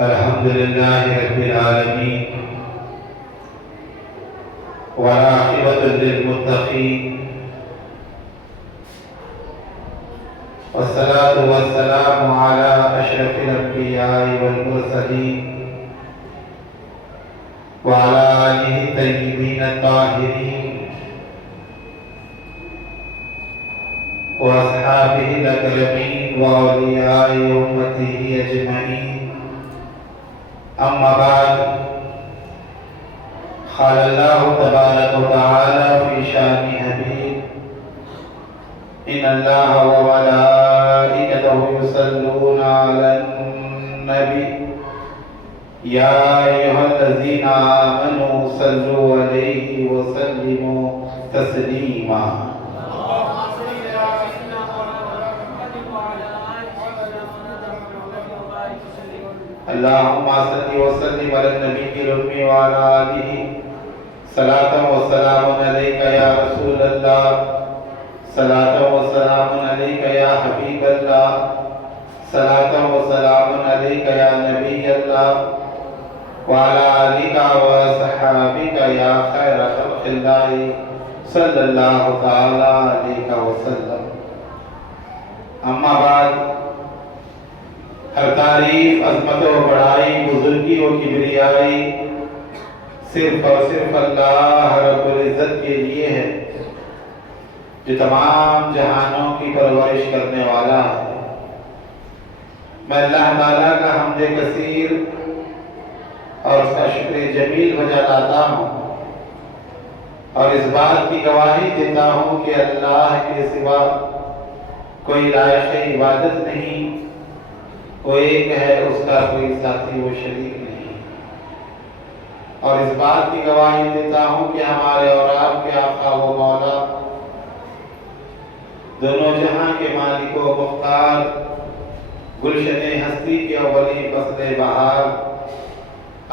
الحمد لله رب العالمين والعاقبة للمتقين والصلاة والسلام على أشرف الأنبياء والمرسلين وعلى آله الطيبين الطاهرين وأصحابه الأكرمين وأولياء أمته أجمعين. أما بعد، قال الله تبارك وتعالى في شأن حبيب: إن الله وملائكته يصلون على النبي يا أيها الذين آمنوا صلوا عليه وسلموا تسليما. اللهم صل وسلم على النبي الأمي وعلى آله. صلاة وسلام عليك يا رسول الله، صلاة وسلام عليك يا حبيب الله، صلاة وسلام عليك يا نبي الله، وعلى آلك وصحابك يا خير خلق الله صلى الله تعالى عليك وسلم. اما بعد، ہر تعریف، عظمت و بڑائی، بزرگی و کبریائی صرف اور صرف اللہ رب العزت کے لیے ہے، جو تمام جہانوں کی پرورش کرنے والا ہے. میں اللہ تعالیٰ کا حمد کثیر اور اس کا شکر جمیل بجا لاتا ہوں، اور اس بات کی گواہی دیتا ہوں کہ اللہ کے سوا کوئی لائق عبادت نہیں، وہ ایک ہے، اس کا کوئی ساتھی و شریک نہیں. اور اس بات کی گواہی دیتا ہوں کہ ہمارے اور آپ کے آقا و مولا، دونوں جہاں کے مالک و مختار، گلشن ہستی کے اولی فصل بہار،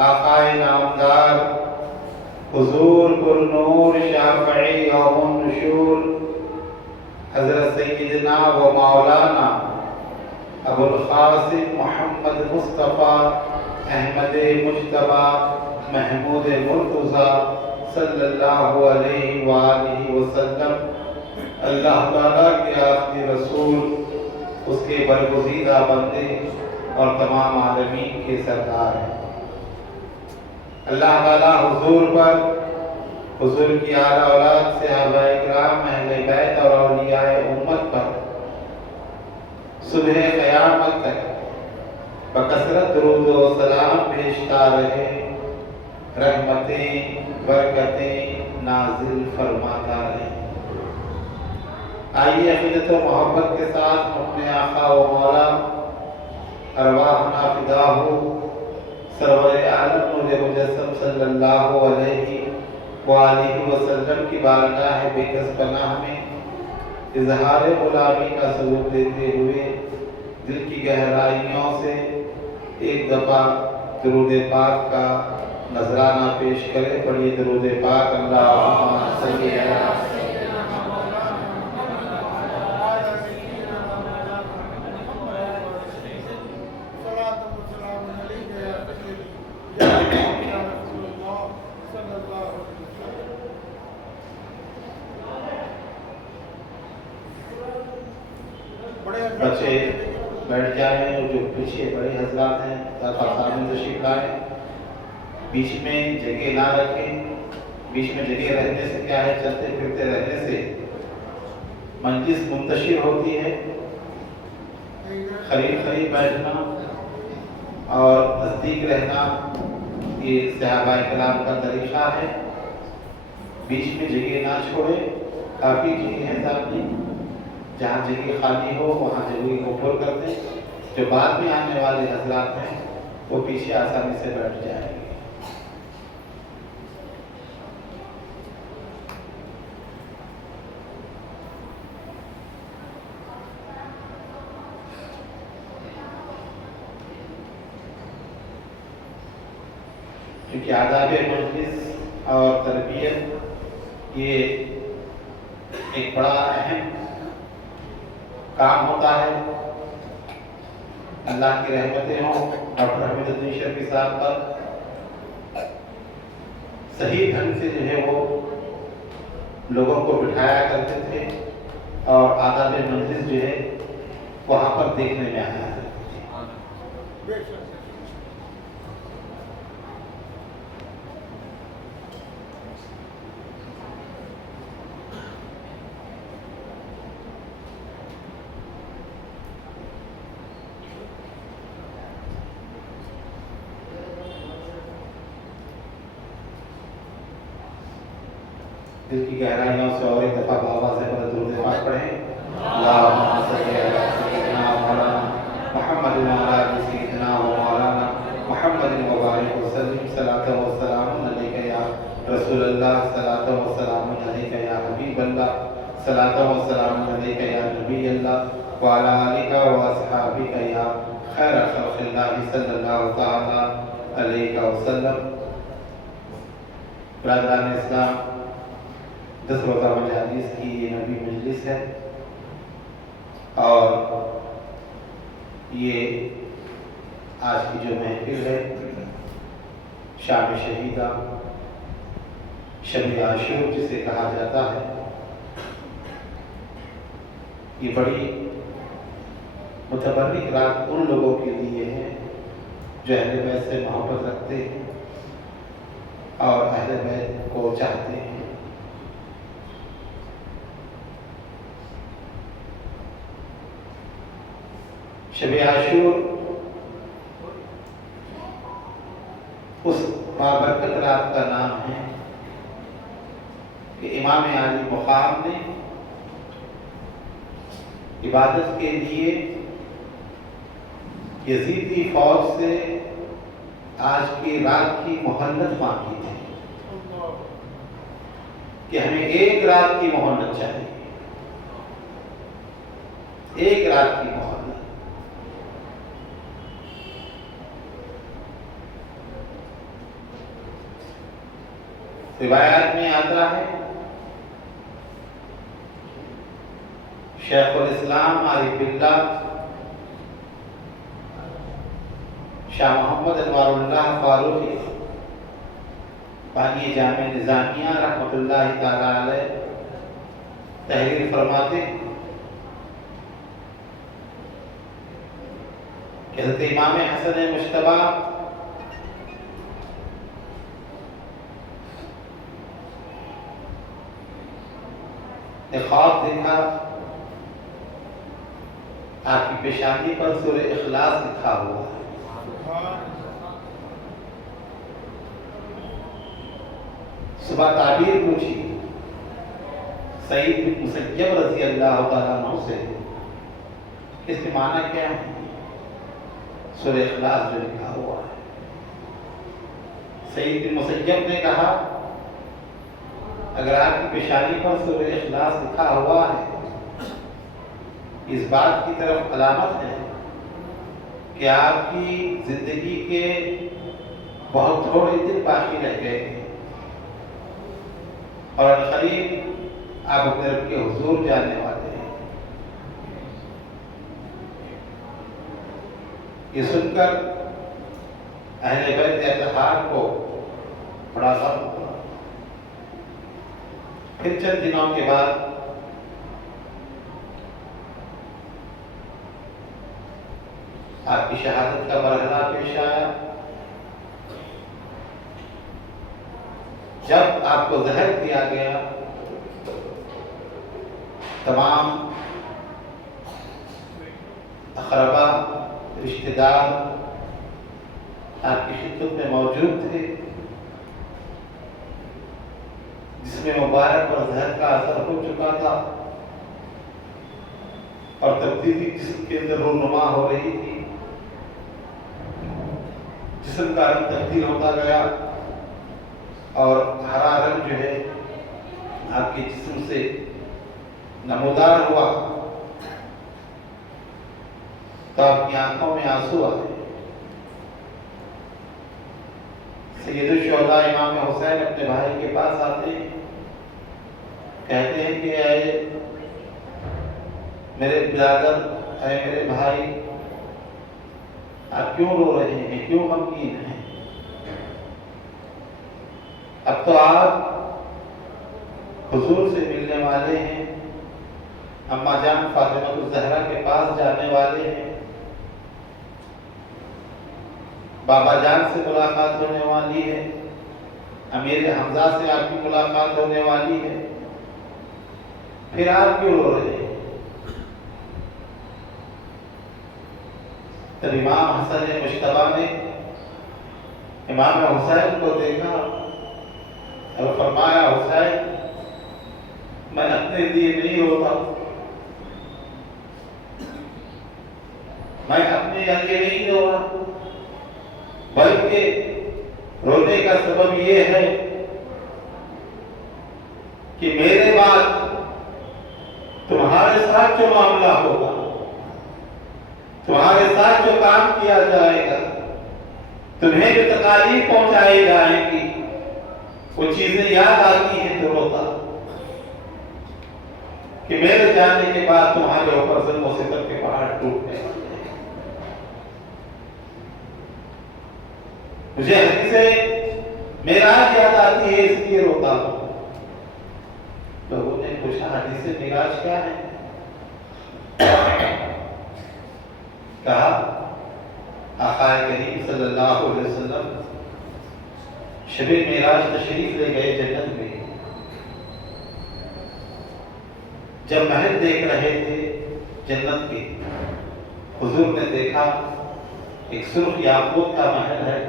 آقائے نامدار، حضور پر نور شافعی یوم النشور، حضرت سیدنا و مولانا ابو القاسم محمد مصطفیٰ احمد مجتبیٰ محمود مرتضیٰ صلی اللہ علیہ وآلہ وسلم، اللہ تعالیٰ کے آخری رسول، اس کے برگزیدہ بندے اور تمام عالمین کے سردار ہیں. اللہ تعالیٰ حضور پر، حضور کی اعلیٰ اولاد صحابہ اکرام، اہل بیت اور اولیاء امت پر صبح قیامت تک بکثرت درود و سلام بھیجتا رہے، رحمتیں برکتیں نازل فرماتا رہے. آئیے عقیدت و محبت کے ساتھ اپنے آقا و مولا ارواحنا فداہ سرور عالم نور مجسم صلی اللہ علیہ وآلہ وسلم کی بارگاہ بے کس پناہ میں اظہار غلامی کا سلوک دیتے ہوئے دل کی گہرائیوں سے ایک دفعہ درود پاک کا نذرانہ پیش کرے. پڑھیے درود پاک. اللہم صلی علی بچے بیٹھ جائیں، اور جو پیچھے بڑے حضرات ہیں سامنے تشریف لائیں. بیچ میں جگہ نہ رکھیں. بیچ میں جگہ رہنے سے کیا ہے، چلتے پھرتے رہنے سے مجلس منتشر ہوتی ہے. قریب بیٹھنا اور نزدیک رہنا یہ صحابہ کرام کا طریقہ ہے. بیچ میں جگہ نہ چھوڑے. کافی جگہ ہیں سامنے، جہاں جگہ خالی ہو وہاں جگہ کو پر کر دیں. جو بعد میں آنے والے حضرات ہیں وہ پیچھے آسانی سے بیٹھ جائیں گے. کیونکہ آداب مجلس اور تربیت یہ ایک بڑا اہم کام ہوتا ہے. اللہ کی رحمتیں ہوں ڈاکٹر حمید الدین شرفی صاحب پر، صحیح ڈھنگ سے جو ہے وہ لوگوں کو بٹھایا کرتے تھے اور آداب مجلس جو ہے وہاں پر دیکھنے میں آیا کرتے تھے۔ دل کی گہرائیوں سے اور ایک دفعہ آواز ہے پر درود پاک پڑھیں۔ اللہم صلی علی سیدنا مولانا محمد وعلی آل سیدنا مولانا محمد وبارک وسلم صلاۃ و سلام علیک یا رسول اللہ، صلاۃ و سلام علیک یا حبیب اللہ، صلاۃ و سلام علیک یا نبی اللہ وعلی آلک و اصحابک یا خیر خلق اللہ صلی اللہ تعالی علیہ وسلم۔ برادران اسلام، 10 روزہ مجالس کی یہ نبی مجلس ہے اور یہ آج کی جو محفل ہے شام شہیدہ، شب عاشور جسے کہا جاتا ہے، یہ بڑی متبرک رات ان لوگوں کے لیے ہے جو اہل بیت سے محبت رکھتے ہیں اور اہل بیت کو چاہتے ہیں۔ شب عاشور اس بابرکت رات کا نام ہے کہ امام عالی مقام نے عبادت کے لیے یزیدی فوج سے آج کی رات کی مہلت مانگی تھی کہ ہمیں ایک رات کی مہلت چاہیے، ایک رات کی مہلت۔ روایات میں آتا ہے شیخ الاسلام عارف اللہ شاہ محمد انوار اللہ فاروقی بانی جامع نظامیہ رحمۃ اللہ تعالی علیہ تحریر فرماتے کہ حضرت امام حسن مجتبیٰ نے خواب دیکھا، آپ کی پیشانی پر سورہ اخلاص لکھا ہوا ہے۔ صبح تعبیر پوچھی سعید بن مسیب رضی اللہ تعالیٰ عنہ سے کہ اس کے معنی کیا ہے سورہ اخلاص جو لکھا ہوا ہے۔ سعید بن مسیب نے کہا اگر آپ کی پیشانی پر سورہ اخلاص لکھا ہوا ہے اس بات کی طرف علامت ہے کہ آپ کی زندگی کے بہت تھوڑے دن باقی رہ گئے ہیں اور عنقریب آپ اپنے رب کے حضور جانے والے ہیں۔ یہ سن کر اہل بیت اطہار کو بڑا غم ہوا۔ پھر چند دنوں کے بعد آپ کی شہادت کا مرحلہ پیش آیا۔ جب آپ کو زہر دیا گیا تمام اقربا رشتہ دار آپ کی خدمت میں موجود تھے، جس میں مبارک پر زہر کا اثر ہو چکا تھا اور تبدیلی جسم کے اندر رونما ہو رہی تھی، جسم کا رنگ تبدیل ہوتا گیا اور ہرا رنگ جو ہے آپ کے جسم سے نمودار ہوا تو آپ کی آنکھوں میں آنسو آئے۔ سید الشہداء امام حسین اپنے بھائی کے پاس آتے ہیں، کہتے ہیں کہ اے میرے برادر، اے میرے بھائی، آپ کیوں رو رہے ہیں، کیوں غمگین ہیں؟ اب تو آپ حضور سے ملنے والے ہیں، اماں جان فاطمہ الزہرا کے پاس جانے والے ہیں، بابا جان سے ملاقات ہونے والی ہے، امیر حمزہ سے آپ کی ملاقات ہونے والی ہے، پھر آپ کیوں رو رہے ہیں؟ تب امام حسن مجتبیٰ نے امام حسین کو دیکھا اور فرمایا، حسین میں اپنے لیے نہیں روتا، میں اپنے لیے نہیں رو رہا، بلکہ رونے کا سبب یہ ہے کہ میرے بعد تمہارے ساتھ جو معاملہ ہوگا، تمہارے ساتھ جو کام کیا جائے گا، تمہیں جو تکالیف پہنچائی جائیں گی، وہ چیزیں یاد آتی ہیں تو روتا کہ میرے جانے کے بعد تمہارے اوپر ظلم و ستم کے پہاڑ ٹوٹنے والے ہیں۔ مجھے حدیث معراج یاد آتی ہے، اس لیے روتا ہوں۔ لوگوں نے پوچھا، حدیث معراج کیا ہے؟ کہا، آقا کریم صلی اللہ علیہ وسلم شب معراج تشریف لے گئے جنت میں، جب محل دیکھ رہے تھے جنت کے، حضور نے دیکھا ایک سرخ یاقوت کا محل ہے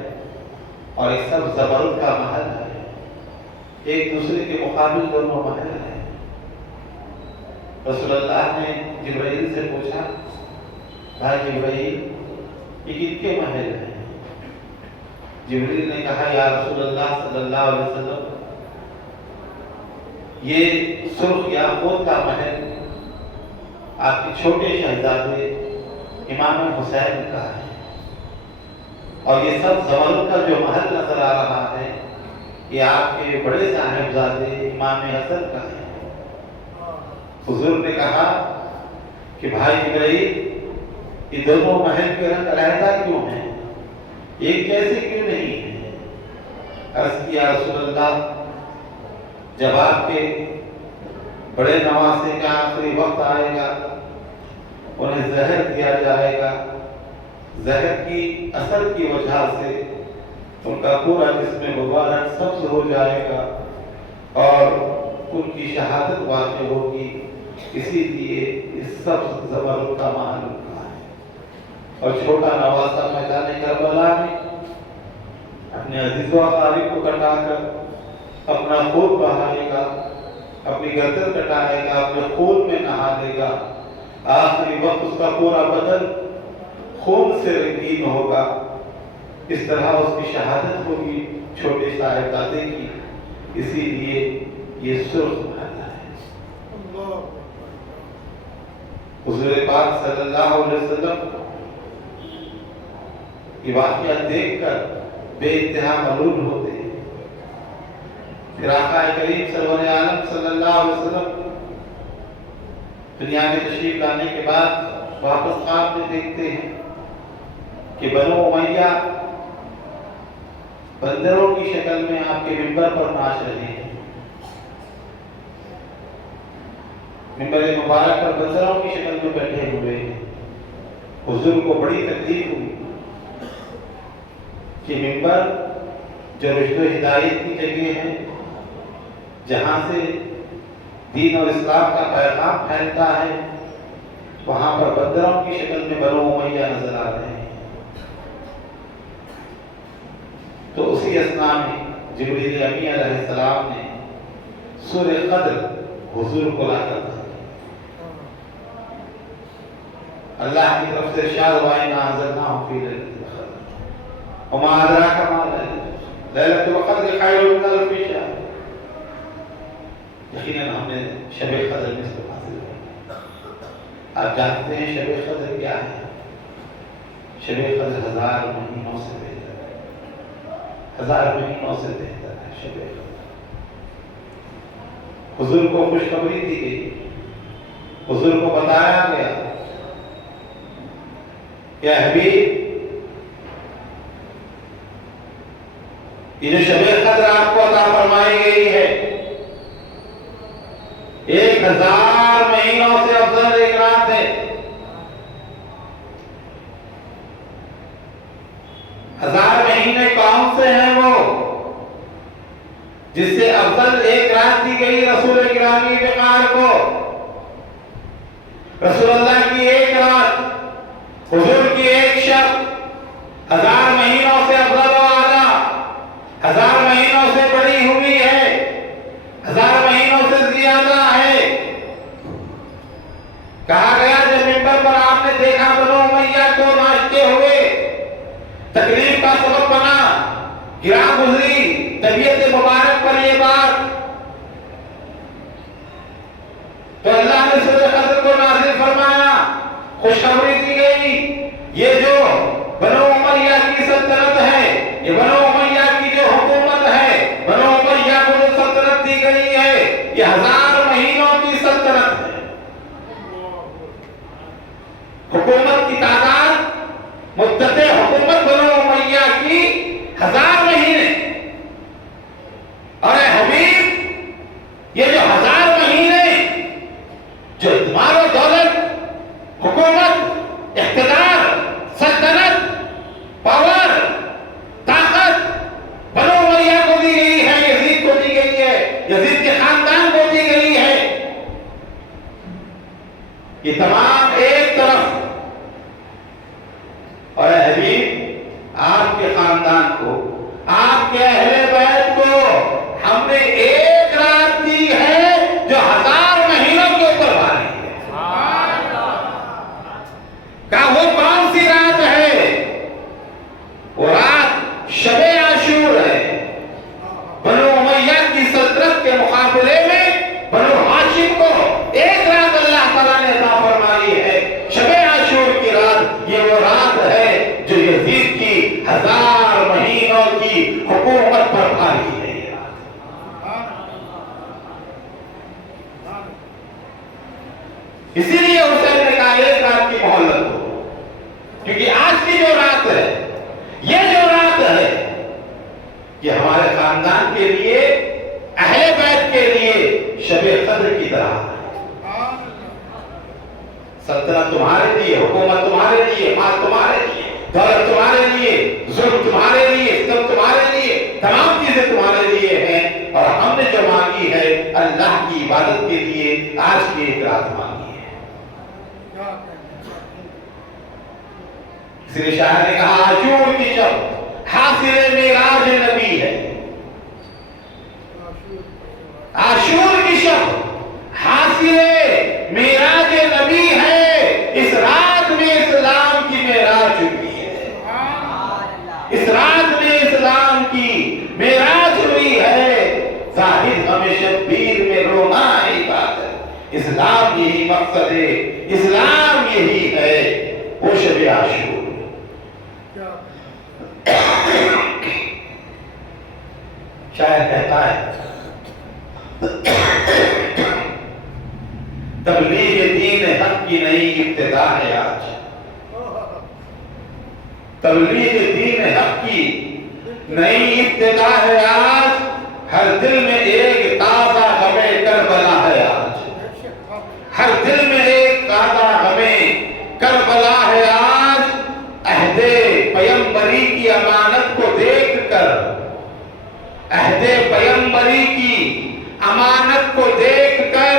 اور ایک سبز زبرد کا محل ہے، ایک دوسرے کے مقابل دونوں محل ہیں۔ رسول اللہ نے جبرائیل سے پوچھا، بھائی جبرائیل یہ کن کے محل ہیں؟ جبرائیل نے کہا، یا رسول اللہ صلی اللہ علیہ وسلم یہ سرخ یاقوت کا محل آپ کے چھوٹے شہزادے امام حسین کا ہے، اور یہ سب زبرد کا جو محل نظر آ رہا ہے یہ آپ کے بڑے صاحبزادے امام حسن کا ہے۔ حضور نے کہا کہ بھائی جبرائیل یہ دونوں محل کے رنگ علیحدہ کیوں ہیں، ایک جیسے کیوں نہیں ہے؟ عرض کیا، رسول اللہ جب آپ کے بڑے نواسے کا آخری وقت آئے گا، انہیں زہر دیا جائے گا، زہر کی اثر کی وجہ سے ان کا پورا جسم مبارک سبز ہو جائے گا اور ان کی شہادت واقع ہوگی، اسی لیے اس سبز زبرد کا معلوم ہے۔ اور چھوٹا نواسا میدان کربلا میں اپنے عزیز و اقارب کو کٹا کر اپنا خون بہائے گا، اپنی گردن کٹائے گا، اپنے خون میں نہا لے گا، آخری وقت اس کا پورا بدن خون سے رنگین ہوگا، اس طرح اس کی شہادت ہوگی چھوٹے صاحبزادے کی، اسی لیے یہ سرخ محل ہے۔ حضور پاک صلی اللہ علیہ وسلم یہ واقعہ دیکھ کر بے انتہا ملول ہوتے ہیں۔ پھر آقا کریم سرور عالم صلی اللہ علیہ وسلم دنیا میں تشریف لانے کے بعد واپس خواب میں دیکھتے ہیں کہ بنو امیہ بندروں کی شکل میں آپ کے ممبر پر ناچ رہے ہیں۔ ممبر مبارک پر بندروں کی شکل میں بیٹھے ہوئے ہیں۔ حضور کو بڑی تکلیف ہوئی کہ ممبر جو رشد و ہدایت کی جگہ ہے، جہاں سے دین اور اسلام کا پیغام پھیلتا ہے، وہاں پر بندروں کی شکل میں بنو امیہ نظر آ رہے ہیں۔ تو اسی اثناء میں جبریل امین علیہ السلام نے سورہ قدر حضور کو لا کر دی۔ اللہ کی طرف سے ارشاد ہوا، اِنَّا أَنزَلْنَاهُ فِي لَيْلَةِ الْقَدْرِ وَمَا أَدْرَاكَ مَا لَيْلَةُ الْقَدْرِ خَيْرٌ مِنَ أَلْفِ شَهْرٍ۔ یقیناً ہم نے شب قدر میں سے حاصل کی۔ آپ جانتے ہیں شب قدر کیا ہے؟ شب قدر 1000 مہینوں سے بہتر ہے، 1000 مہینوں سے بہتر ہے شب قدر۔ حضور کو خوشخبری دی گئی، حضور کو بتایا گیا کہ حبیب یہ جو شب قدر آپ کو عطا فرمائی گئی ہے 1000 مہینوں سے افضل ایک رات ہے. 1000 مہینے کون سے ہیں وہ جس سے افضل ایک رات دی گئی رسول گرامی وقار کو؟ رسول اللہ کی ایک رات، حضور کی ایک شب 1000 مہینوں سے افضل و اعلیٰ، 1000 مہینوں سے بڑی ہوئی ہے، 1000 مہینوں سے زیادہ ہے. کہا گیا جب منبر پر آپ نے دیکھا بنو امیہ کو ناچتے ہوئے تکلیف کا سبب بنا، گراں گزری طبیعت مبارک پر یہ بات، تو اللہ نے سورہ قدر کو نازل فرمایا، خوشخبری دی گئی. یہ جو بنو امیہ کی سلطنت ہے، یہ بنو امیہ کی جو حکومت ہے، بنو امیہ کو جو سلطنت دی گئی ہے، یہ 1000 مہینوں کی سلطنت ہے. حکومت کی تعداد، مدت حکومت بنو امیہ کی 1000 مہینے. اور اے حبیب، یہ جو 1000 مہینے جو مال و دولت، حکومت، اقتدار، سلطنت، پاور، طاقت بنو امیہ کو دی گئی ہے، یزید کو دی گئی ہے، یزید کے خاندان کو دی گئی ہے، یہ تمام ایک طرف. اور اے حبیب، آپ کے خاندان کو، آپ کے اہل بیت کو ہم نے ایک رات دی ہے جو 1000 مہینوں کے اوپر بھاری ہے. کہا وہ کون سی رات ہے؟ وہ رات شب عاشور ہے. بنو امیہ کی سلطنت کے مقابلے میں بنو ہاشم کو ایک رات اللہ تعالیٰ نے عطا فرمائی ہے. شب عاشور کی رات، یہ وہ رات ہے جو یزید کی 1000 مہینوں کی حکومت پر بھاری ہے. اسی لیے حسین نے کہا ایک رات کی مہلت ہو، کیونکہ آج کی جو رات ہے، یہ جو رات ہے، یہ ہمارے خاندان کے لیے، اہل بیت کے لیے شب قدر کی طرح ہے. سلطنت تمہارے لیے، حکومت تمہارے لیے، مال تمہارے لیے، دولت تمہارے لیے، ظلم تمہارے لیے، ستم تمہارے لیے، تمام چیزیں تمہارے لیے ہیں. اور ہم نے جو مانگی ہے اللہ کی عبادت کے لیے آج کی ایک رات مانگی ہے. اس لیے شاعر نے کہا عاشور کی شب حاصل معراج نبی ہے. عاشور کی شب حاصل معراج نبی ہے. اس رات میں اسلام کی معراج ہوئی ہے. اس رات میں اسلام کی معراج ہوئی ہے. ظاہر ہمیں شبیر میں رونا عبادت، اسلام یہی مقصد ہے، اسلام یہی ہے. وہ شب عاشور شاعر کہتا ہے تبلیغ دین حق کی نئی ابتدا ہے آج. تبلیغ دین حق کی نئی ابتدا ہے آج. ہر دل میں ایک تازہ غم کربلا ہے آج. ہر دل میں ایک تازہ غم کربلا ہے آج. عہد پیمبری کی امانت کو دیکھ کر، عہد پیمبری کی امانت کو دیکھ کر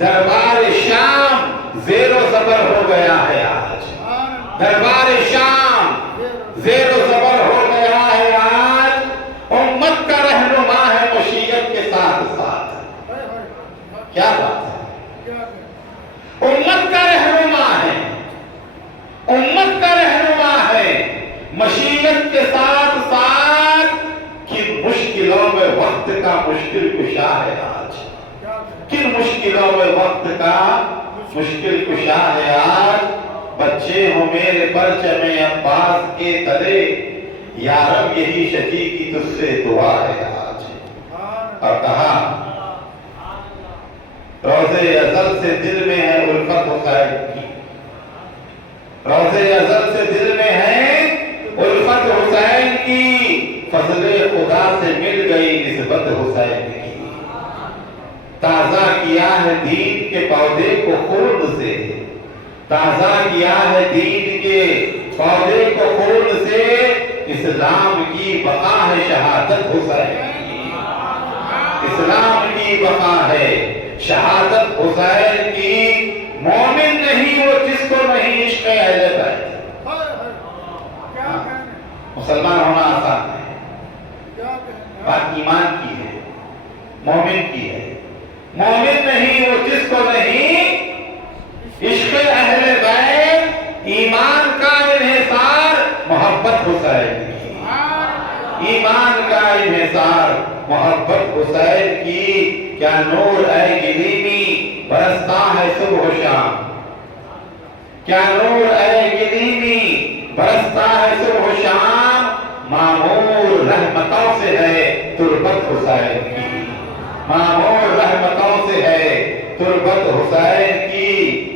دربار شام زیر و زبر ہو گیا ہے آج. دربار شام زیر و زبر ہو گیا ہے آج. امت کا رہنما ہے مشیت کے ساتھ ساتھ. کیا بات ہے؟ امت کا رہنما ہے، امت کا رہنما ہے مشیت کے ساتھ ساتھ. کن مشکلوں میں وقت کا مشکل کشا ہے آج. کن مشکلوں میں وقت کا مشکل کشا ہے آج. بچے ہوں میرے پرچم عباس کے تلے، یا رب یہی شفیع کی تجھ سے دعا ہے آج. اور کہا روزے ازل سے دل میں ہے الفت حسین کی. روزے ازل سے دل میں ہے الفت حسین کی. فضل خدا سے مل گئی نسبت حسین کی، تازہ کیا ہے دین کے پودے کو خون سے، تازہ کیا ہے دین کے پودے کو خون سے، اسلام کی بقا ہے شہادت حسین کی، اسلام کی بقا ہے شہادت حسین کی۔ مومن نہیں وہ جس کو نہیں عشق اہل بیت۔ مسلمان ہونا آسان ہے، بات ایمان کی ہے، مومن کی ہے۔ مومن نہیں وہ جس کو نہیں عشق اہل بیت، ایمان کا انحصار محبت حسین کی، ایمان کا انحصار محبت حسین کی۔ کیا نور اے گلیمی برستا ہے صبح و شام، کیا نور اے گلیمی برستا ہے صبح و شام، معمور رحمتوں سے ہے تربت حسین کی، معمور رحمتوں سے ہے تربت حسین کی۔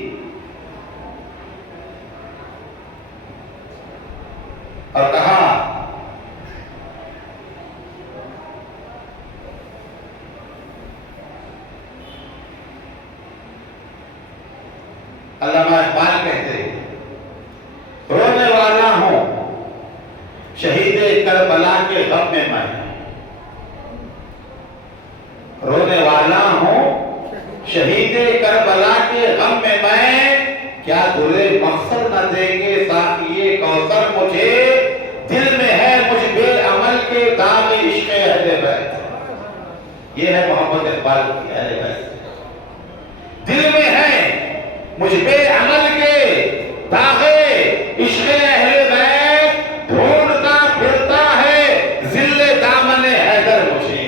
اور کہا علامہ اقبال کہتے ہیں، رونے والا ہوں شہید کربلا کے غم میں میں، رونے والا ہوں شہید کربلا کے غم میں میں، کیا درے مقصد نہ دیں گے ساقیے کوثر مجھے، دل میں ہے مجھ بے عمل کے داغ عشق اہل بیت۔ یہ ہے محمد اقبال کی اہل بیت، دل میں ہے مجھ بے عمل کے داغ عشق اہل بیت، ڈھونڈتا پھرتا ہے ذل دامن حیدر مجھے،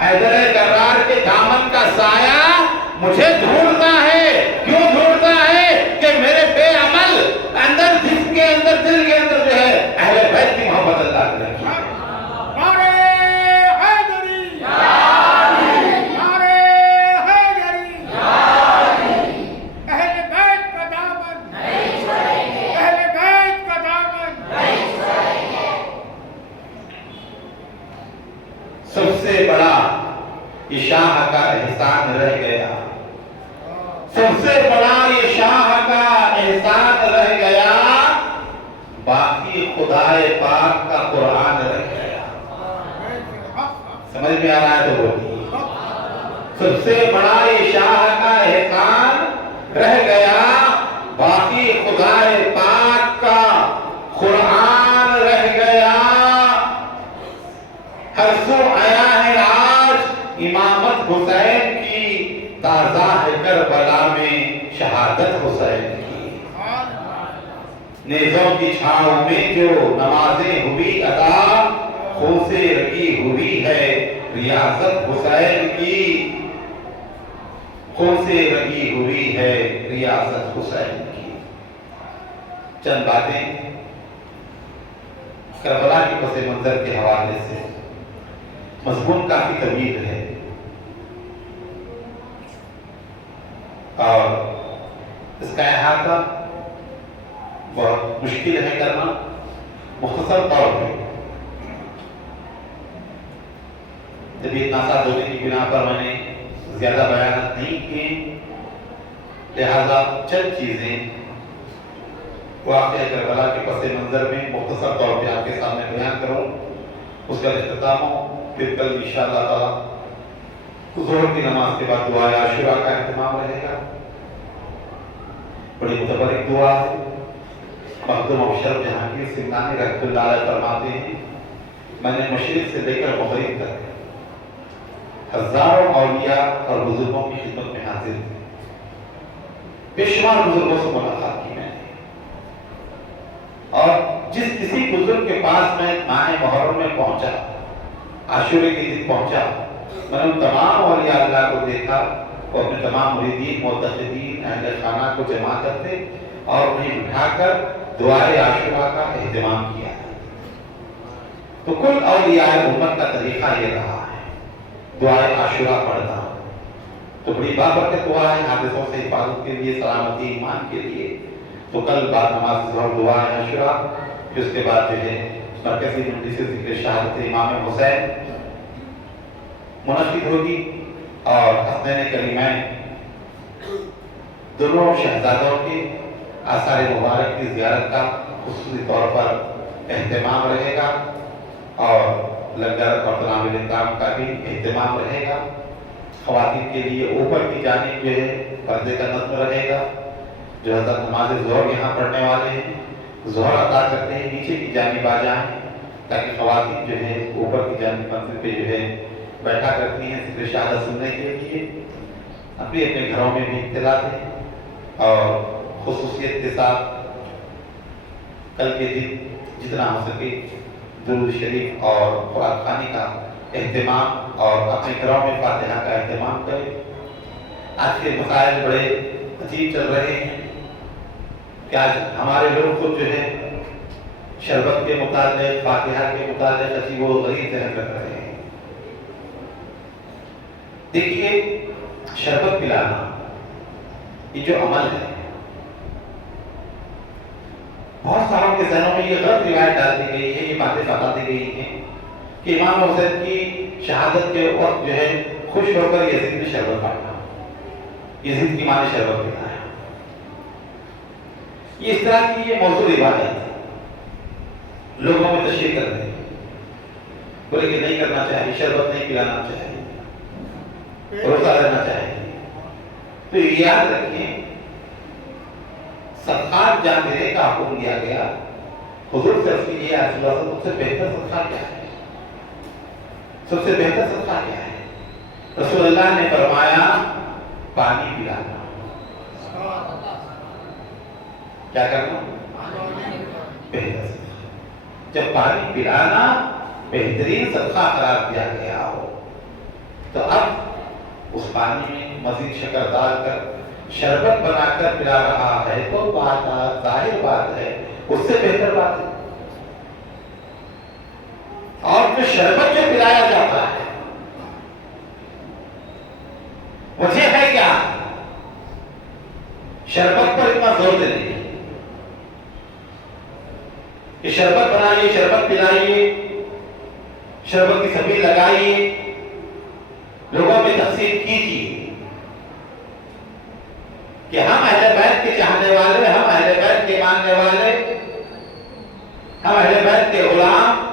حیدر کرار کے دامن کا سایہ مجھے ڈھونڈتا ہے۔ کیوں ڈھونڈتا ہے؟ کہ میرے بے عمل اندر جسم کے اندر دل کے اندر جو ہے اہل بیت کی محبت اللہ نے رکھی ہے۔ سب سے بڑا یہ شاہ کا احسان رہ گیا، سب سے بڑا یہ شاہ کا احسان رہ گیا، باقی خدائے پاک کا قرآن رہ گیا۔ سمجھ میں آ رہا ہے تو بولیے، سب سے بڑا یہ شاہ کا احسان رہ گیا، باقی خدائے پاک کا قرآن رہ گیا۔ ہر سو آیا ہے آج امامت حسین کی، تازہ ہے کربلا میں شہادت حسین کی۔ نیزوں کی چھاؤں میں جو نمازیں ہوئی ادا، خون سے رنگی ہوئی ہے ریاست حسین کی، خون سے رنگی ہوئی ہے ریاست حسین کی۔ چند باتیں کربلا کے پس منظر کے حوالے سے، مضمون کافی طویل ہے اور اس کا احاطہ بہت مشکل ہے کرنا۔ مختصر طور پہ طبیعت ناساز ہونے کی بنا پر میں نے زیادہ بیانات نہیں کیے، لہذا چند چیزیں واقعہ کربلا کے پس منظر میں مختصر طور پہ آپ کے سامنے بیان کروں، اس کا اختتام ہو، پھر کل انشاءاللہ تعالی ظہر کی نماز کے بعد دعائے عاشورہ کا اہتمام رہے گا۔ بڑی متبرک دعا ہے، مخدوم ابشر جہانگیر سنگھانی رحمۃ اللہ علیہ فرماتے ہیں، میں نے مشرق سے لے کر مغرب تک ہزاروں اولیاء اور بزرگوں کی خدمت میں حاضر تھے، بے شمار بزرگوں سے ملاقات کی میں نے، اور جس کسی بزرگ کے پاس میں ماہ محرم میں پہنچا، عاشورے کے دن پہنچا، میں نے ان تمام اولیاء اللہ کو دیکھا، وہ اپنے تمام مریدین معتقدین اہل خانہ کو جمع کرتے اور انہیں بٹھا کر دعائے عاشورہ کا اہتمام کیا۔ تو کل اولیاء امت کا طریقہ یہ رہا ہے، دعائے عاشورہ پڑھنا تو بڑی بابرکت دعا ہے، حادثوں سے حفاظت کے لیے، سلامتی ایمان کے لیے۔ تو کل بعد نماز ظہر دعائے عاشورہ، پھر اس کے بعد جو ہے مرکزی منڈی سے ذکر شہادت امام حسین منعقد ہوگی اور حسنین کریمین دونوں شہزادوں کے آثار مبارک کی زیارت کا خصوصی طور پر اہتمام رہے گا اور لنگر اور تناول اکرام کا بھی اہتمام رہے گا۔ خواتین کے لیے اوپر کی جانب جو ہے پردے کا نظم رہے گا۔ جو حضرت نماز ظہر یہاں پڑھنے والے ہیں ظہر ادا کرتے ہیں نیچے کی جانب آ جائیں تاکہ خواتین جو ہے اوپر کی جانب منزل پہ جو ہے بیٹھا کرتی ہیں ذکر شہادت سننے کے لیے۔ اپنے اپنے گھروں میں بھی اطلاع دیں اور خصوصیت کے ساتھ کل کے دن جتنا ہو سکے درود شریف اور قرآن خوانی کا اہتمام اور اپنے گھروں میں فاتحہ کا اہتمام کریں۔ آج کے مسائل بڑے عجیب چل رہے ہیں کہ آج ہمارے لوگ کو جو ہے شربت کے متعلق فاتحہ کے متعلق عجیب و غریب ذہن رکھ رہے ہیں۔ دیکھیے شربت پلانا یہ جو عمل ہے بہت ساروں کے ذہنوں میں یہ غلط روایت ڈال دی گئی ہے، یہ باتیں بتا دی گئی ہیں کہ امام حسین کی شہادت کے وقت جو ہے خوش ہو کر یزید نے شربت بانٹا، یزید کی ماں نے شربت پلایا۔ یہ اس طرح کی یہ موضوع عبادت لوگوں میں تشہیر کر رہے ہیں، بولے کہ نہیں کرنا چاہیے، شربت نہیں پلانا چاہیے، روزہ رہنا چاہیے۔ تو یاد رکھیں صدقات جابرے کا حکم دیا گیا، حضور سے عرض کیجیے یا رسول اللہ سب سے بہتر صدقہ کیا ہے؟ سب سے بہتر صدقہ کیا ہے؟ رسول اللہ نے فرمایا پانی پلانا۔ کیا کرنا؟ بہتر صدقہ۔ جب پانی پلانا بہترین صدقہ قرار دیا گیا ہو تو اب اس پانی میں مزید شکر ڈال کر شربت بنا کر پلا رہا ہے تو بات ظاہر بات ہے اس سے بہتر بات ہے۔ اور جو شربت جو پلایا جاتا ہے وجہ ہے کیا؟ شربت پر اتنا زور دینے کی کہ شربت بنائیے، شربت پلائیے، شربت کی سبیل لگائیے، لوگوں میں تقسیم کیجیے کہ ہم اہل بیت کے چاہنے والے، ہم اہل بیت کے ماننے والے، ہم اہل بیت کے غلام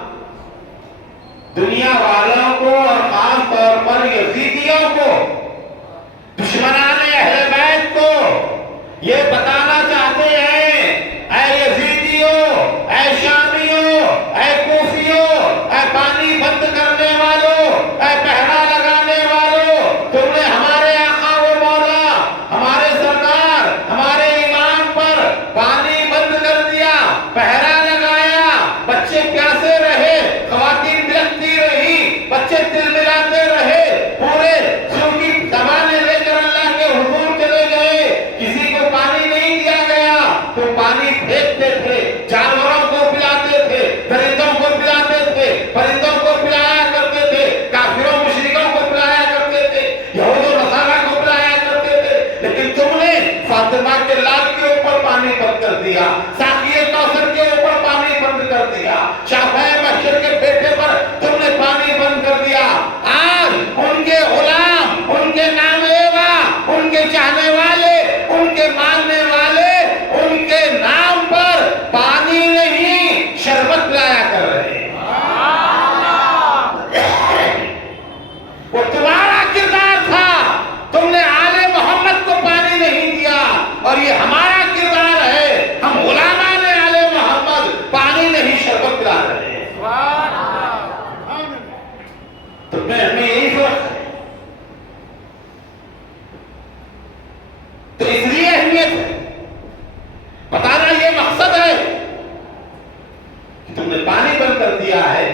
دنیا والوں کو اور خاص طور پر یزیدیوں کو، دشمنان اہل بیت کو یہ بتانا چاہتے ہیں اے یزیدیوں، اے شامیوں، اے کوفیوں، اے پانی بند کرنے والوں، اے پہرا لگانے والوں، تم نے ہمارے آقا و مولا، ہمارے سردار، ہمارے امام پر پانی بند کر دیا، پہرا لگایا، بچے پیاسے رہے، خواتین بلکتی رہی، بچے تل ملاتے رہے، پورے سوکھی زبانیں لے کر اللہ کے حضور چلے گئے، کسی کو پانی نہیں دیا گیا تو پانی پھینکتے تھے، جانوروں کو پلاتے تھے، درندوں کو پلاتے تھے، پرندوں کو پلایا کرتے تھے، کافروں مشرکوں کو پلایا کرتے تھے، یہود و نصارہ کو پلایا کرتے تھے، لیکن تم نے فاطمہ کے لال کے اوپر پانی بند کر دیا، ساقیہ کوثر کے اوپر پانی بند کر دیا، شافعی محشر کے بیٹے پر تم نے پانی بند کر دیا۔ آج ان کے غلام، ان کے نامزدہ، ان کے چاہنے والے، ان کے ماننے والے ان کے نام پر پانی نہیں شربت لایا کر رہے ہیں۔ وہ تمہارا کردار تھا، تم نے آل محمد کو پانی نہیں دیا، اور یہ ہمارا کردار ہے، ہم غلامان آل محمد پانی نہیں شربت پلا رہے ہیں۔ تو میں ہمیں یہی فرق ہے، تو اس لیے اہمیت ہے، بتانا یہ مقصد ہے کہ تم نے پانی بند کر دیا ہے۔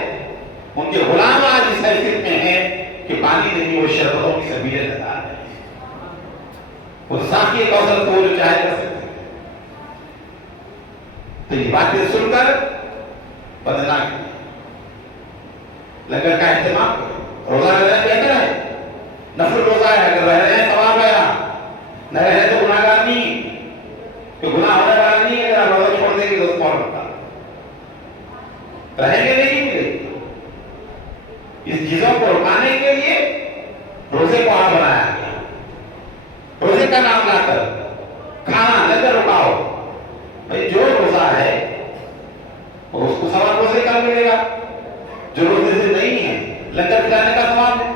ان کے غلام آج اس حیثیت میں ہیں کہ پانی نہیں، وہ شربتوں کی سبیلیں لگا رہے ہیں، وہ ساقی کوثر کو جو چاہے کر سکتے ہیں۔ تو یہ باتیں سن کر بدلا کیجیے، لنگر کا اہتمام کرو، روزہ رہنا بہتر ہے، نفل روزہ ہے، اگر رہ رہے ہیں ثواب ہے، نہ رہے تو گناہگار نہیں، کہ گناہ ہونے والا نہیں ہے، اگر روزہ چھوڑ دیں گے تو کون ہوتا ہے۔ رہیں گے نہیں ملے گی. اس چیزوں کو رکانے کے لیے روزے کو آڑ بنایا گیا. روزے کا نام لا کر کھانا لنگر رکاؤ. بھائی جو روزہ ہے وہ اس کو ثواب روزے کا ملے گا. جو روزے سے نہیں ہے لنگر کھلانے کا ثواب ہے.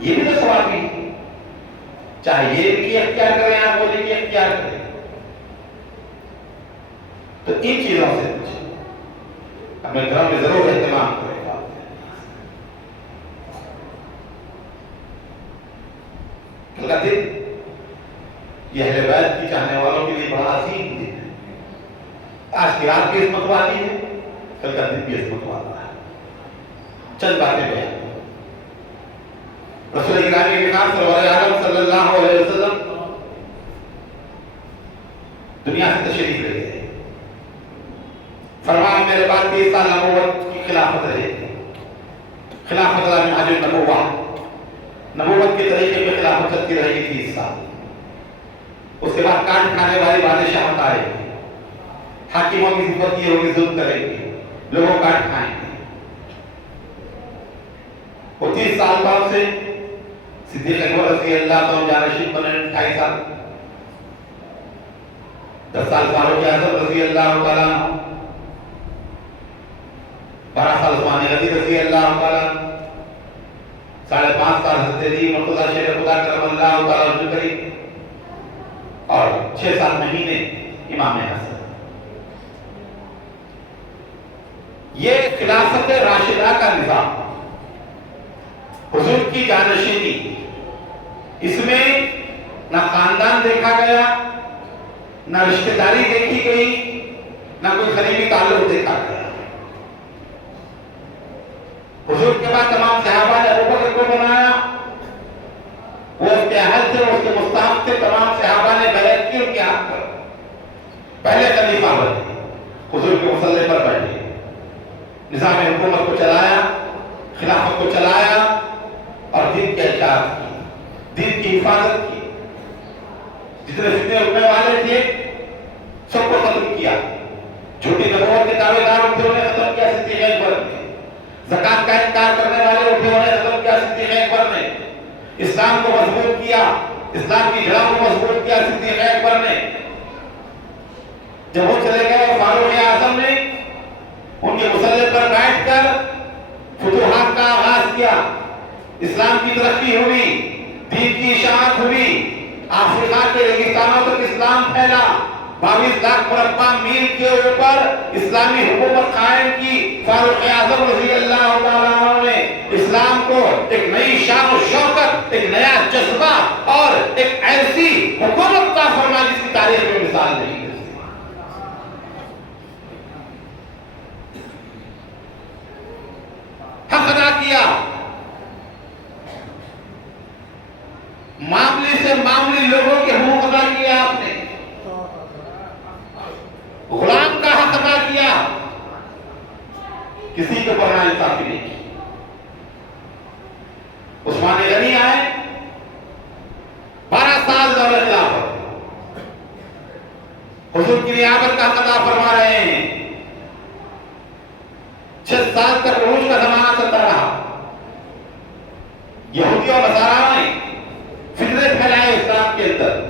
یہ بھی تو ثواب ہی ہے. چاہے یہ بھی اختیار کریں آپ بولے کہ اختیار کریں. تو ان چیزوں سے اپنے گھر میں ضرور اہتمام کریں. کل کا دن یہ اہل بیت کی چاہنے والوں کے لیے بڑا عظیم دن ہے. آج کی رات بھی عظمت والی ہے, کل کا دن بھی عظمت والا ہے. چند باتیں بیان. رسول گرامی کے خان صلی اللہ علیہ وسلم دنیا سے تشریف لے گئے. فرمایا میرے بعد 30 سال نبوت کی خلافت رہے. خلافت اللہ حج النبوہ, نبوت کے طریقے پہ خلافت چلتی رہے گی 30 سال. اس کے بعد کاٹ کھانے والی بادشاہت آئے گی. حاکموں کی صفت یہ ہوگی ظلم کریں گے, لوگوں کاٹ کھائیں گے. وہ 30 سال بعد سے صدیق اکبر رضی اللہ عنہ جانشین بنے 28 سال. 10 سال فاروق اعظم رضی اللہ تعالیٰ عنہ, 12 سال عثمان غنی رضی اللہ تعالیٰ عنہ, 5.5 سال حضرت علی مرتضیٰ شیر خدا کرم اللہ تعالیٰ عنہ کریم, اور 6 سال مہینے امام حسن. یہ خلافت راشدہ کا نظام, حضور کی جانشینی, اس میں نہ خاندان دیکھا گیا, نہ رشتہ داری دیکھی گئی, نہ کوئی قریبی تعلق دیکھا گیا. حضور کے بعد تمام صحابہ نے ابو بکر کو بنایا, وہ اس کے اہل تھے, اس کے مستحق تھے. تمام صحابہ نے بیعت کی ان کے ہاتھ پر. پہلے خلیفہ بنے, حضور کے مصلی پر بیٹھے, نظام حکومت کو چلایا, خلافت کو چلایا, اور دین کی اشاعت کی, دین کی حفاظت کی. جتنے فتنے اٹھنے والے تھے سب کو ختم کیا. جھوٹی نبوت کے دعوے دار اٹھے, انہیں ختم کیا صدیق اکبر نے. زکات کا انکار کرنے والے اٹھے, انہیں ختم کیا صدیق اکبر نے. اسلام کو مضبوط کیا, اسلام کی جڑوں کو مضبوط کیا صدیق اکبر نے. جب وہ چلے گئے فاروق اعظم نے ان کے مسلح پر بیٹھ کر فتوحات کا آغاز کیا. اسلام کی ترقی ہوئی, دین کی اشاعت ہوئی, افریقہ کے ریگستانوں تک اسلام پھیلا. 22 لاکھ مربع میل کے اوپر اسلامی حکومت قائم کی. فاروق اعظم رضی اللہ تعالیٰ عنہ نے اسلام کو ایک نئی شان و شوکت, ایک نیا جذبہ اور ایک ایسی حکومت کا فرما جس کی تاریخ میں مثال نہیں ہے. حق ادا کیا, معاملے سے معاملے لوگوں کے حقوق ادا کیا. آپ نے غلام کا حق ادا کیا, کسی کو بڑا انصافی نہیں کی. عثمان غنی آئے, 12 سال دور خلافت, حضور کی نیابت کا حق ادا فرما رہے ہیں. 6 سال تک عروج کا زمانہ چلتا رہا. یہودیوں اور نصارا نے فتنے پھیلائے اسلام کے اندر.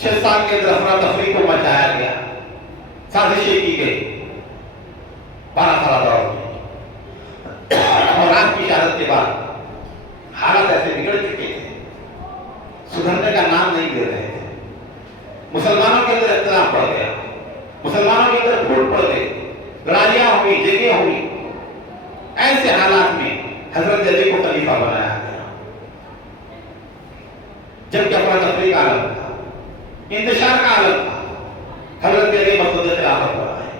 6 سال کے اندر افراتفری کو مچایا گیا, سازشیں کی گئی 12 سال دور میں. اور آپ کی شہادت کے بعد حالت ایسے بگڑ چکے تھے, سدھرنے کا نام نہیں دے رہے تھے. مسلمانوں کے اندر اختلاف پڑ گیا, مسلمانوں کے اندر پھوٹ پڑ گئی, لڑائیاں ہوئی, جنگیں ہوئی. ایسے حالات میں حضرت علی کو خلیفہ بنایا گیا, جبکہ افراتفری کا عالم تھا, انتشار کا عالم تھا. حضرت علی مسجد خلافت پر آئے.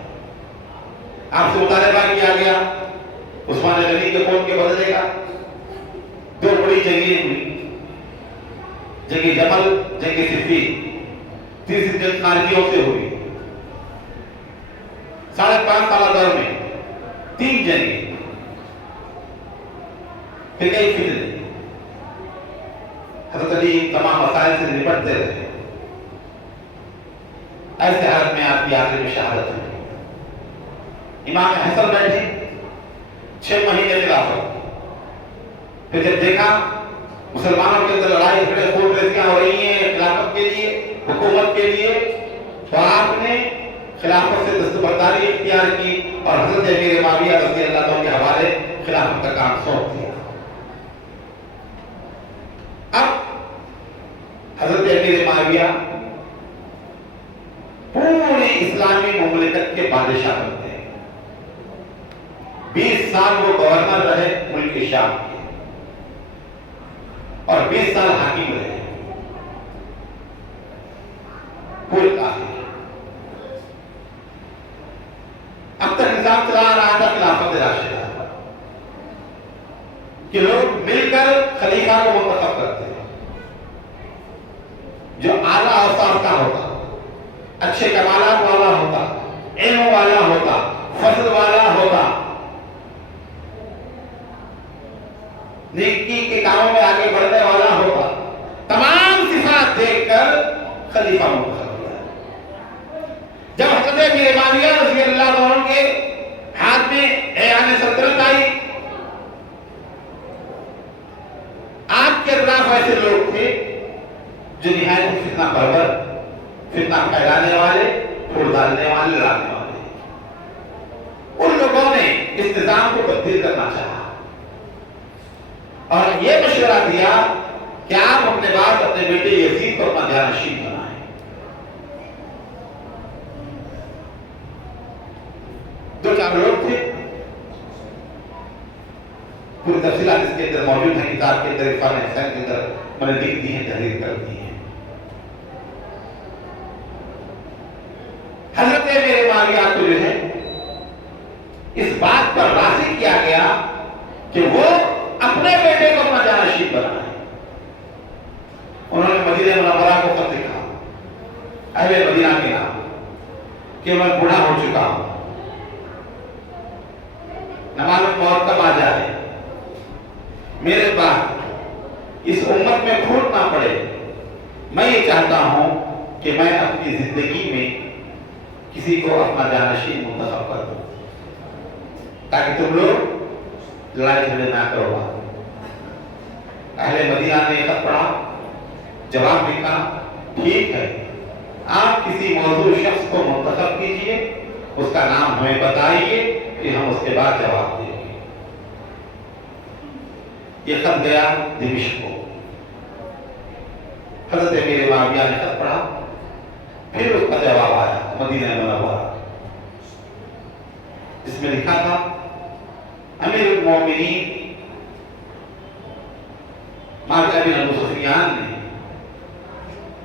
آپ سے مطالبہ کیا گیا عثمان غنی کے قوم کے بدلے کا. 2 بڑی جنگیں ہوئی, جنگ جمل, جنگ صفین. تیسری جنگ خارجیوں سے ہوئی. 5.5 سالہ دور میں 3 جنگیں, پھر کئی فتنے. حضرت علی تمام مسائل سے نپٹتے رہے. ایسے حالت میں آپ کی آخری میں شہادت ہوئی. امام حسن بیٹھے 6 مہینے خلافت. پھر جب دیکھا مسلمانوں کے اندر لڑائی جھگڑے خوب ریزیاں ہو رہی ہیں خلافت کے لیے حکومت کے لیے تو آپ نے خلافت سے دستبرداری اختیار کی اور حضرت امیر معاویہ رضی اللہ عنہ کے حوالے خلافت کا کام سونپ دیا. اب حضرت امیر معاویہ پوری اسلامی مملکت کے بادشاہ بنتے ہیں. 20 سال وہ گورنر رہے ملک شام کے اور 20 سال حاکم رہے پورے علاقے. اب تک نظام چلا رہا تھا خلافت راشدہ کہ لوگ مل کر خلیفہ کو منتخب کرتے ہیں جو اعلیٰ اوصاف کا ہوتا, اچھے کمالات والا ہوتا, علم والا ہوتا, فضل والا ہوتا, نیکی کے کاموں میں آگے بڑھنے والا ہوتا. تمام صفات دیکھ کر خلیفہ منتخب کیا. جب حضرت امیر معاویہ رضی اللہ عنہ کے ہاتھ میں ایوان سلطنت آئی, آپ کے اطراف ایسے لوگ تھے جو نہایت فتنہ پرور, فتنہ پھیلانے والے, پھوڑ ڈالنے والے, لڑانے والے. ان لوگوں نے اس نظام کو تبدیل کرنا چاہا اور یہ مشورہ دیا کہ آپ اپنے بعد اپنے بیٹے یزید کو اپنا جانشین بنائیں. دو چار لوگ تھے, پوری تفصیلات اس کے اندر موجود ہیں کتاب کے اندر, عرفان حسین کے اندر میں نے لکھ دی ہیں, تحریر کر دی ہیں. حضرت امیر معاویہ کو جو ہے اس بات پر راضی کیا گیا کہ وہ اپنے بیٹے کو اپنا جانشین بنائے. انہوں نے مدینہ منورہ کو خط لکھا اہل مدینہ کے نام کہ میں بوڑھا ہو چکا ہوں, نماز موت کب آ جائے, میرے بعد اس امت میں کھوٹ نہ پڑے. میں یہ چاہتا ہوں کہ میں اپنی زندگی میں کسی کو اپنا جانشین منتخب کر دوں تاکہ تم لوگ لڑائی جھگڑے نہ کرو. اہل مدینہ نے خط پڑھا, جواب لکھا, ٹھیک ہے آپ کسی موضوع شخص کو منتخب کیجئے, اس کا نام ہمیں بتائیے کہ ہم اس کے بعد جواب دیں گے. یہ خط گیا دمشق کو. حضرت امیر معاویہ نے خط پڑھا, پھر اس کا جواب آیا مدینہ منورہ. اس میں لکھا تھا امیر المومنین معاویہ بن ابو سفیان نے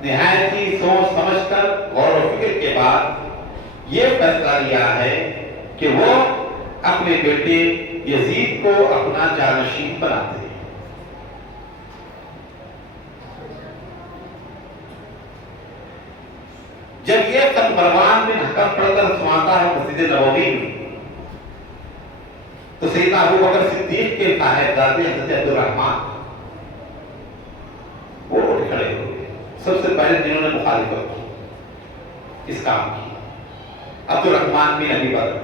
نہایت ہی سوچ سمجھ کر غور و فکر کے بعد یہ فیصلہ لیا ہے کہ وہ اپنے بیٹے یزید کو اپنا جانشین بناتے ہیں. جب یہ خط مروان بن حکم پڑھ کر سناتا ہے مسجد نبوی میں تو سیدنا ابو بکر صدیق کے صاحبزادے حضرت عبد الرحمن وہ اٹھ کھڑے ہوئے. سب سے پہلے جنہوں نے مخالفت کی اس کام کی عبد الرحمن بن ابی بکر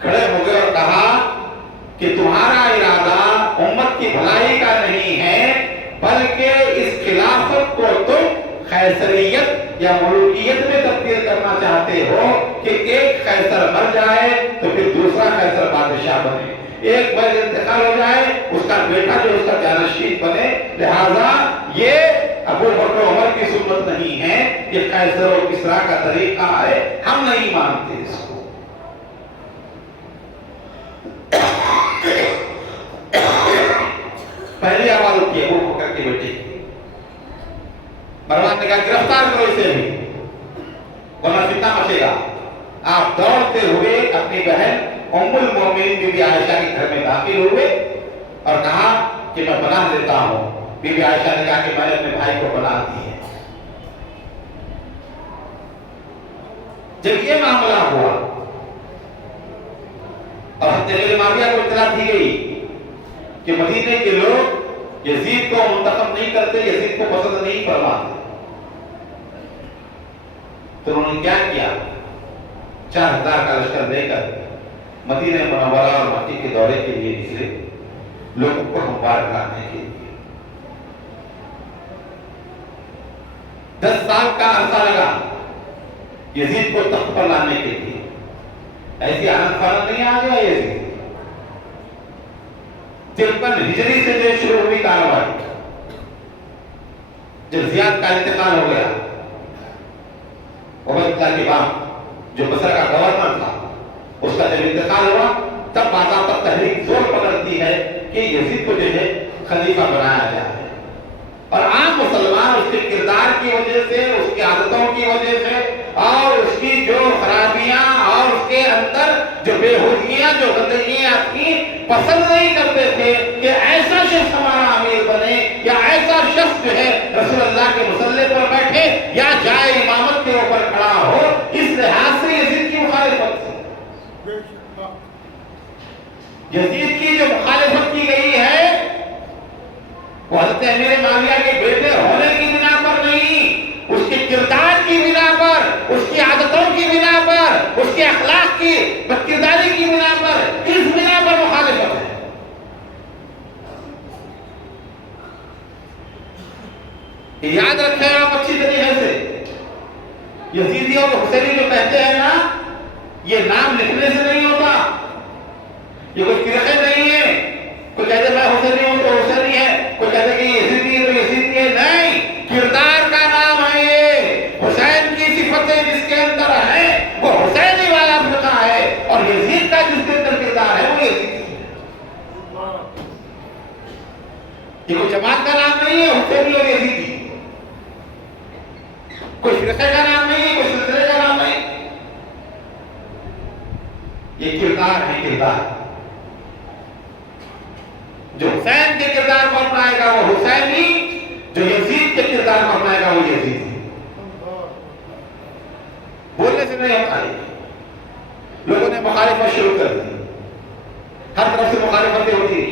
کھڑے ہو گئے اور کہا کہ تمہارا ارادہ امت کی بھلائی کا نہیں ہے بلکہ اس خلافت کو تم قیصریت یا ملوکیت میں تبدیل کرنا چاہتے ہو کہ ایک قیصر مر جائے تو پھر دوسرا قیصر بادشاہ بنے, ایک بار انتقال ہو جائے اس کا بیٹا جو اس کا جانشین بنے. لہذا یہ ابو بکر عمر کی سنت نہیں ہے, یہ قیصر و کسریٰ کا طریقہ ہے, ہم نہیں مانتے اس کو. پہلی آواز اٹھی ابو بکر کے بیٹے کی. مروان نے کہا گرفتار کرو اسے بھی ورنہ فتنہ مچے گا. آپ دوڑتے ہوئے اپنی بہن ام المومنین بی بی عائشہ کے گھر میں داخل ہوئے اور کہا کہ میں پناہ دیتا ہوں. بی بی عائشہ نے کہا کہ میں نے اپنے بھائی کو پناہ دی ہے. جب یہ معاملہ ہوا اور حضرت معاویہ کو اطلاع دی گئی کہ مدینے کے لوگ یزید کو منتخب نہیں کرتے, یزید کو پسند نہیں فرماتے, تو انہوں نے کیا کیا, 4000 کا لشکر لے کر مدینہ منورہ اور مکی کے دورے کے لیے نکلے، لوگوں کو ہموار کرانے کے لیے۔ 10 سال کا عرصہ لگا یزید کو تخت پر لانے کے لیے۔ ایسی آنند فانند نہیں آ گیا یزید۔ 53 ہجری سے جو شروع ہوئی کارروائی، جب زیاد کا انتقال ہو گیا، عبید اللہ کے باپ جو بصرہ کا گورنر تھا، اس کا جب انتقال ہوا، تب باضابطہ تحریک زور پکڑتی ہے کہ یزید کو جو ہے خلیفہ بنایا جائے۔ اور عام مسلمان اس کے کردار کی وجہ سے، اس کی عادتوں کی وجہ سے، اور اس کی جو خرابیاں اور اس کے اندر جو بےہودگیاں، جو گندگیاں تھیں، پسند نہیں کرتے تھے کہ ایسا شخص ہمارا امیر بنے، یا ایسا شخص جو ہے رسول اللہ کے مصلی پر بیٹھے یا جائے امامت کے اوپر کھڑا ہو۔ اس لحاظ سے یزید کی مخالفت تھی۔ یزید کی جو مخالفت کی گئی ہے وہ حضرت امیر معاویہ کے بیٹے ہونے کی بنا پر نہیں، اس کے کردار کی بنا پر، اس کی عادتوں کی بنا پر، اس کے اخلاق کی بدکرداری کی بنا پر، اس بنا پر مخالفت ہے۔ یاد رکھیں آپ اچھی طریقے سے، یزیدی اور حسینی جو کہتے ہیں نا، یہ نام لکھنے سے نہیں ہوتا، یہ کوئی فرقے نہیں ہے۔ کوئی کہتے میں حسینی ہوں تو حسینی ہے، کوئی کہتے کہ یہ یزیدی ہے تو یزیدی ہے، نہیں، کردار کا نام ہے یہ۔ حسین کی صفتیں جس کے اندر ہیں وہ حسینی والا فرقہ ہے، اور یزید کا جس کے اندر کردار ہے وہ یزیدی ہے۔ یہ کوئی جماعت کا نام نہیں ہے حسینی اور یزیدی، کوئی فرقے کا نام نہیں ہے، کوئی سلسلے کا نام نہیں، یہ کردار ہے، کردار۔ جو حسین کے کردار کو اپنائے گا وہ حسینی، جو یزید کے کردار کو اپنائے گا وہ یزیدی۔ بولنے سے نہیں ہوتا ہے، لوگوں نے مخالفت شروع کر دی، ہر طرف سے مخالفتیں ہوتی۔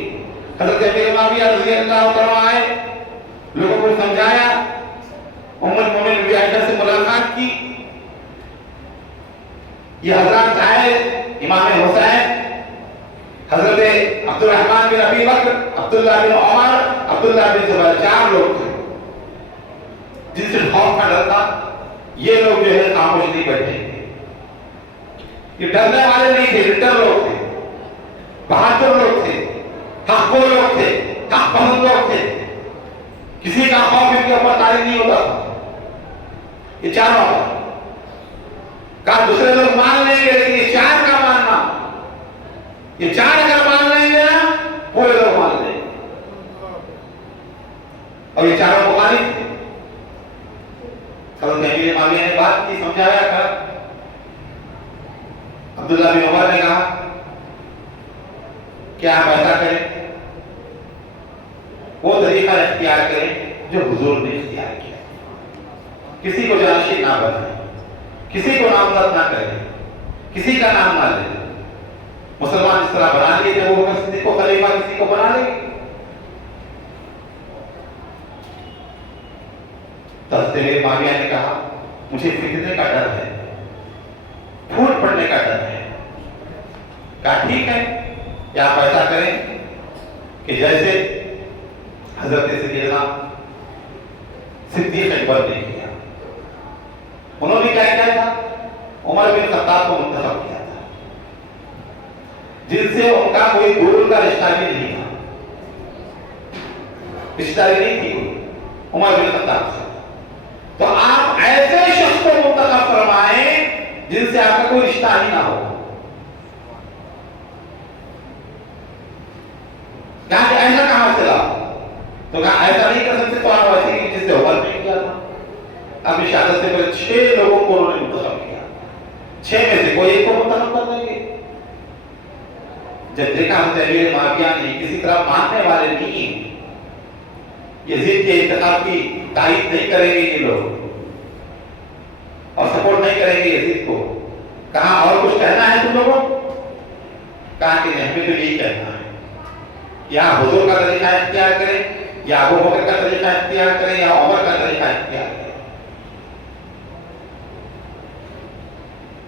حضرت امیر معاویہ رضی اللہ تعالیٰ آئے، لوگوں کو سمجھایا، ام المومنین بی عائشہ سے ملاقات کی۔ یہ حضرات آئے، امام حسین، حضرت عبد الرحمن بن ابی بکر، عبداللہ بن عمر، عبداللہ بن زبیر، 4 لوگ تھے جن سے خوف کا ڈر تھا۔ یہ لوگ جو ہے خاموش نہیں بیٹھے تھے، یہ ڈرنے والے نہیں تھے، لیڈر لوگ تھے، بہادر لوگ تھے، حق گو لوگ تھے، حق پسند لوگ تھے، کسی کا خوف ان کے اوپر طاری نہیں ہوتا تھا۔ یہ 4 کہا دوسرے لوگ مان لیں گے لیکن یہ 4 کا ماننا، یہ 4 اگر مان لیں گے نا پورے لوگ مان لیں گے، اور یہ 4 مخالف تھے۔ حضرت امیر معاویہ نے بات کی، سمجھایا کر۔ عبداللہ بن عمر نے کہا کہ آپ ایسا کریں، وہ طریقہ اختیار کریں جو حضور نے اختیار کیا، کسی کو جانشین نہ بنائیں، کسی کو نامزد نہ کریں، کسی کا نام نہ لیں۔ مسلمان اس طرح بنا لیے تھے، وہ کسی کو خلیفہ کسی کو بنا لیں گے۔ حضرت امیر معاویہ نے کہا مجھے فتنے کا ڈر ہے، پھوٹ پڑنے کا ڈر ہے۔ کہا ٹھیک ہے کہ آپ ایسا کریں کہ جیسے حضرت سیدنا صدیق اکبر نے کیا، انہوں نے کیا کیا تھا؟ عمر بن خطاب کو منتخب کیا تھا، جن سے ان کا کوئی دور کا رشتہ بھی نہیں تھا، رشتہ نہیں تھی کوئی عمر بن خطاب سے۔ تو آپ ایسے شخص کو منتخب فرمائیں جن سے آپ کا کوئی رشتہ ہی نہ ہو۔ کہا کہ ایسا کہاں سے لاؤ؟ تو کہا ایسا نہیں کر سکتے تو آپ ایسے ہی جس سے عمر نے کیا تھا۔ اب شہادت سے پہلے 6 لوگوں کو انہوں نے منتخب کیا، 6 میں سے کوئی ایک کو منتخب کر دیں گے۔ جب دیکھا حضرت امیر معاویہ نے کسی طرح ماننے والے نہیں، یزید کے انتخاب کی تائید نہیں کریں گے یہ لوگ اور سپورٹ نہیں کریں گے یزید کو، کہا اور کچھ کہنا ہے تم لوگوں؟ کہا کہ ہمیں تو یہی کہنا ہے، یا حضور کا طریقہ اختیار کریں، یا ابو بکر کا طریقہ اختیار کریں، یا عمر کا طریقہ اختیار کریں،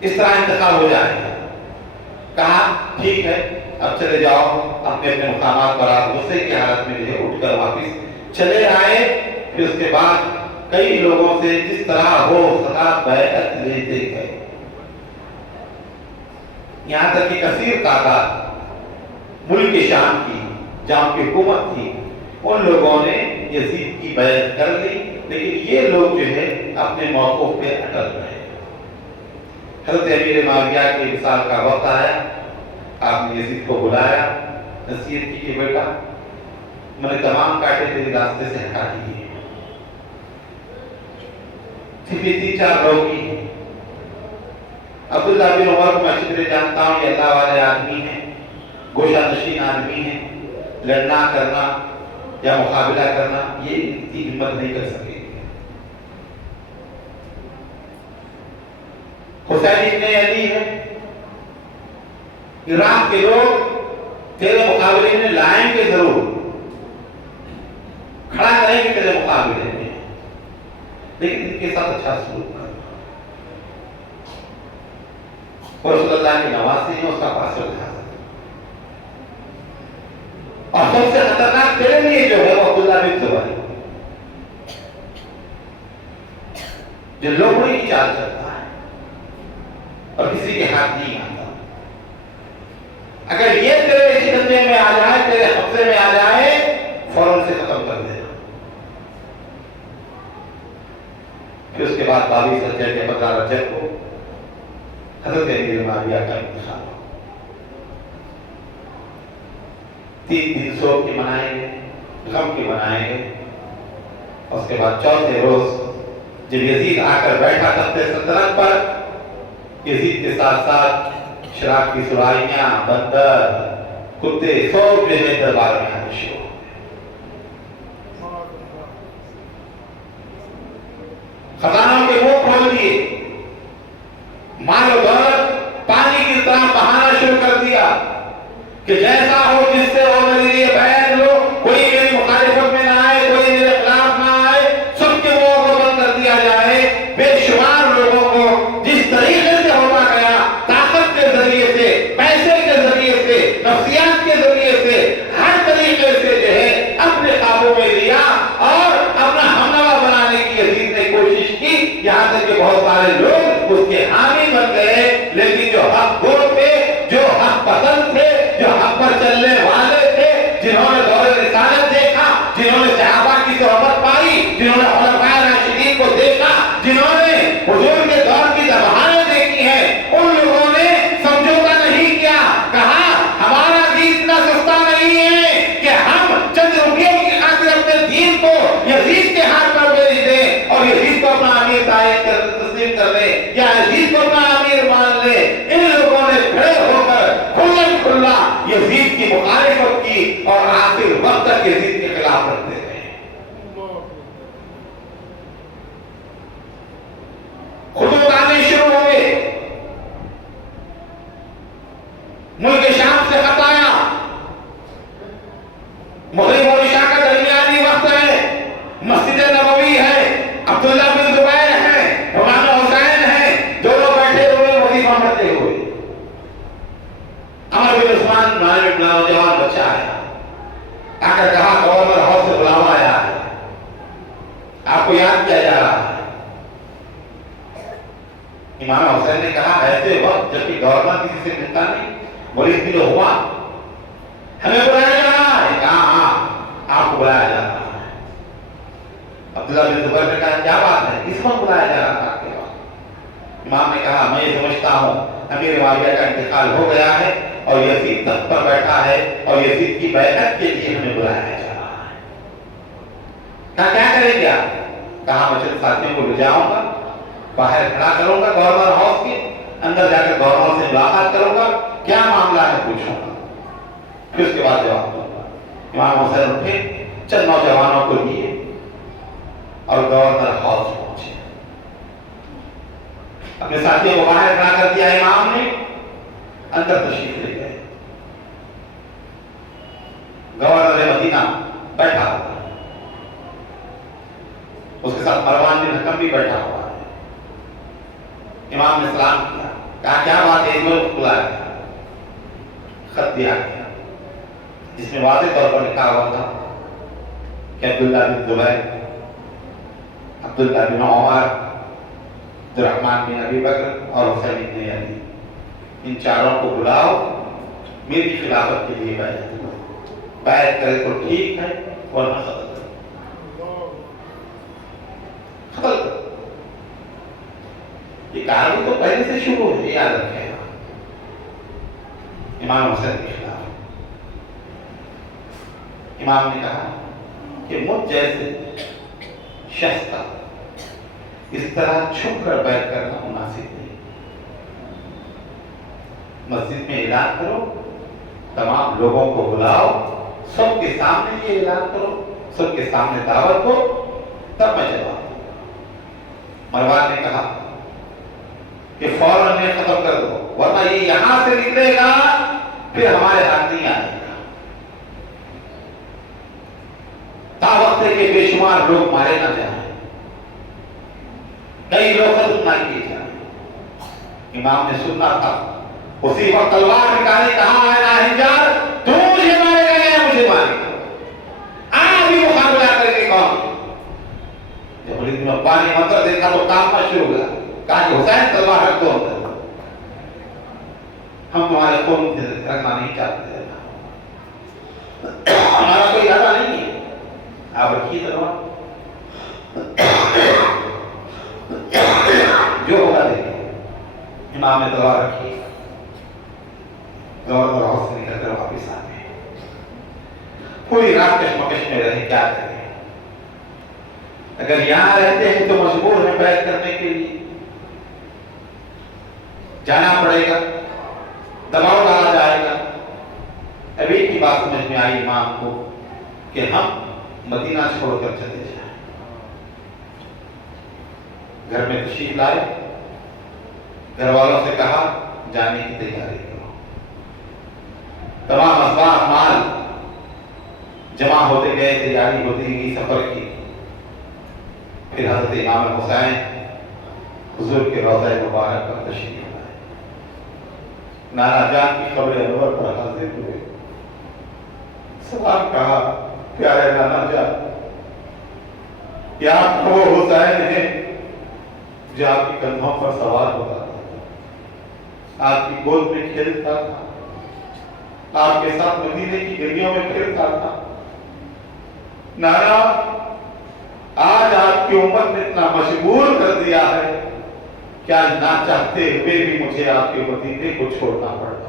اس طرح انتخاب ہو جائے گا۔ کہا ٹھیک ہے اب چلے جاؤ اپنے اپنے مقامات پر. آپ غصے کی حالت میں جو اٹھ کر واپس چلے آئے. پھر اس کے بعد کئی لوگوں سے جس طرح ہو سکا بیعت لیتے گئے. یہاں تک کہ کثیر تعداد ملک شام کی جہاں کی حکومت تھی ان لوگوں نے یزید کی بیعت کر لی. لیکن یہ لوگ جو ہے اپنے موقف پہ اٹل رہے. حضرت امیر معاویہ کے وصال کا وقت آیا. آپ نے یزید کو بلایا, نصیحت کی کہ بیٹا میں نے تمام کاٹے تیرے راستے سے ہٹا دیے, صرف یہ 3-4 لوگ ہی. عبداللہ بن عمر کو میں اچھی طرح جانتا ہوں, یہ اللہ والے آدمی ہیں, گوشہ نشین آدمی ہیں. لڑنا کرنا یا مقابلہ کرنا یہ اتنی ہمت نہیں کر سکے. حسین ابن علی ہے, عراق کے لوگ تیرے مقابلے میں لائیں گے ضرور, کھڑا کریں گے تیرے مقابلے میں, لیکن ان کے ساتھ اچھا سلوک کرنا. اور رسول اللہ کے نواسے ہیں, اس کا پاس اٹھا سکتے. اور سب سے خطرناک تیرے لیے جو ہے وہ عبداللہ بن زبیر, جو لوگوں کی چال چلتا ہے اور کسی کے ہاتھ نہیں آتا. اگر یہ تیرے اسی دنیا میں آ جائے, تیرے حفظے میں آ جائے, فوراً سے ختم کر دینا. پھر اس کے بعد 22 رجب کے 15 رجب کو حضرت امیر معاویہ کا انتخاب. 3 دن سوگ کے منائیں گے, غم کے منائیں گے. اس کے بعد چوتھے روز جب یزید آ کر بیٹھا تخت سلطنت پر, یزید کے ساتھ ساتھ شراب کی سوائیاں, بندر, کتے سب جو ہے دربار میں آنے شروع ہو گئے. خزانوں کے منہ کھول دیے, مال و دولت پانی کی طرح بہانا شروع کر دیا کہ جیسا ہو جس سے ہو میرے لیے بیعت لو, کوئی میری مخالفت میں نہ آئے, کوئی میرے خلاف نہ آئے, سب کے منہوں کو بند کر دیا جائے. بے شمار لوگوں کو جس طریقے سے ہوتا گیا, طاقت کے ذریعے سے, پیسے کے ذریعے سے, نفسیات کے ذریعے سے, ہر طریقے سے جو ہے اپنے قابو میں لیا اور اپنا ہمنوا بنانے کی یزید نے کوشش کی. یہاں تک کہ بہت سارے لوگ اس کے حامی بن گئے. لیکن جو حق گو تھے, جو حق پسند تھے, جو حق پر چلنے والے تھے, جنہوں نے دور رسالت دیکھا, جنہوں نے صحابہ کی صحبت پائی, جنہوں نے خلفائے راشدین کو دیکھا, جنہوں نے حضور کے دور کی زبانیں دیکھی ہیں, ان لوگوں نے سمجھوتا نہیں کیا. کہا ہمارا دین اتنا سستا نہیں ہے کہ ہم چند روپیوں کی خاطر اپنے دین کو یزید کے ہاتھ پر بیچ دیں اور یزید کو اپنا امیر تسلیم کر لیں یا یزید کو اپنا امیر مان لیں. ان لوگوں نے کھڑے ہو کر کھلم کھلا یزید کی مخالفت کی اور آخر وقت تک یزید کے خلاف رکھتے رہے. خطوط آنے شروع ہوئے, ملک شام سے خط آیا. مغرب اور عشاء کا درمیانی وقت ہے, مسجد نبوی ہے, عبداللہ بن زبیر ہے, امام حسین ہے, دونوں بیٹھے ہوئے وظیفہ پڑھتے ہوئے. عمر بن عثمان نوجوان بچہ ہے, آ کر کہا گورنر ہاؤس سے بلاوا آیا ہے, آپ کو یاد کیا جا رہا ہے. امام حسین نے کہا ایسے وقت جبکہ گورنر کسی سے ملتا نہیں, بڑی دل ہوا, ہمیں بلایا جا رہا ہے. کہا ہاں آپ کو بلایا جا رہا ہے. عبداللہ بن زبیر نے کہا کیا بات ہے, کس وقت بلایا جا رہا تھا آپ کے پاس؟ امام نے کہا میں یہ سمجھتا ہوں امیر معاویہ کا انتقال ہو گیا ہے اور یزید تخت پر بیٹھا ہے اور یزید کی بیعت کے لیے ہمیں بلایا جا رہا ہے. کہا کیا کریں گے آپ؟ کہا میں چند ساتھیوں کو لے جاؤں گا, باہر کھڑا کروں گا گورنر ہاؤس کے اندر, جا کر گورنر سے ملاقات کروں گا, کیا معاملہ ہے پوچھوں گا, پھر اس کے بعد جواب دوں گا. امام حسین اٹھے, چند نوجوانوں کو لیے اور گورنر ہاؤس پہنچے. اپنے ساتھیوں کو باہر کھڑا کر دیا امام نے, اندر تشریف لے گئے. گورنر مدینہ بیٹھا ہوا, اس کے ساتھ مروان بن حکم بھی بیٹھا ہوا ہے. امام نے سلام کیا, کہا کیا بات ہے, اس میں بلایا گیا. خط دیا گیا جس میں واضح طور پر لکھا ہوا تھا کہ عبداللہ بن زبیر، عبداللہ بن عمر، عبدالرحمن بن ابی بکر اور حسین بن علی، ان چاروں کو بلاؤ، میری خلافت کے لیے بیعت کرے تو ٹھیک ہے ورنہ قتل کرو، قتل کرو۔ یہ کہانی تو پہلے سے شروع ہے، یاد رکھیں، امام حسین کے خلاف۔ امام نے کہا کہ مجھ جیسے شخص کا اس طرح چھپ کر بیعت کرنا مناسب نہیں، مسجد میں اعلان کرو، تمام لوگوں کو بلاؤ، سب کے سامنے یہ اعلان کرو، سب کے سامنے دعوت دو، تب میں جواب دوں۔ مروان نے کہا کہ فوراً یہ ختم کر دو، ورنہ یہ یہاں سے نکلے گا پھر ہمارے ہاتھ نہیں آئے گا، تا وقت ہے کہ بے شمار لوگ مارے نہ جائیں، کئی لوگ ختم نہ کیے جائیں۔ امام نے سننا تھا، اسی وقت تلوار نکالی، کہا ہے ناہنجار، تو مجھے مارے گا یا مجھے مارے گا؟ آج بھی مقابلہ کر کے کون؟ جب ولید بن عقبہ نے منظر دیکھا تو کانپنا شروع ہوا، کہا کہ حسین تلوار رکھ دو اندر، ہم تمہارے قوم سے رکھنا نہیں چاہتے، ہمارا کوئی ارادہ نہیں ہے، آپ رکھیے تلوار، جو ہوگا دیکھیں۔ امام نے تلوار رکھی، گورنر ہاؤس سے نکل کر واپس آ گئے، پوری رات کشمکش میں رہے، کیا کریں؟ اگر یہاں رہتے ہیں تو مجبور ہیں بیعت کرنے کے لیے، جانا پڑے گا، دباؤ ڈالا جائے گا۔ اب ایک کی بات سمجھ میں آئی امام کو کہ ہم مدینہ چھوڑ کر چلے جائیں۔ گھر میں تشریف لائے، گھر والوں سے کہا جانے کی تیاری کرو، تمام اسباب مال جمع ہوتے گئے، تیاری ہوتی گئی سفر کی۔ پھر حضرت امام حسین حضور کے روضہ مبارک پر تشریف لائے، نانا جان کی قبر انور پر حاضر ہوئے، سلام کہا، پیارے نانا جان، کیا آپ وہ حسین ہیں جو آپ کے کندھوں پر سوار ہوتا تھا، آپ کی گود میں کھیلتا تھا، آپ کے ساتھ مدینے کی گلیوں میں پھرتا تھا؟ نانا، آج آپ کی امت نے اتنا مجبور کر دیا ہے کہ آج نہ چاہتے ہوئے بھی مجھے آپ کے مدینے کو چھوڑنا پڑتا۔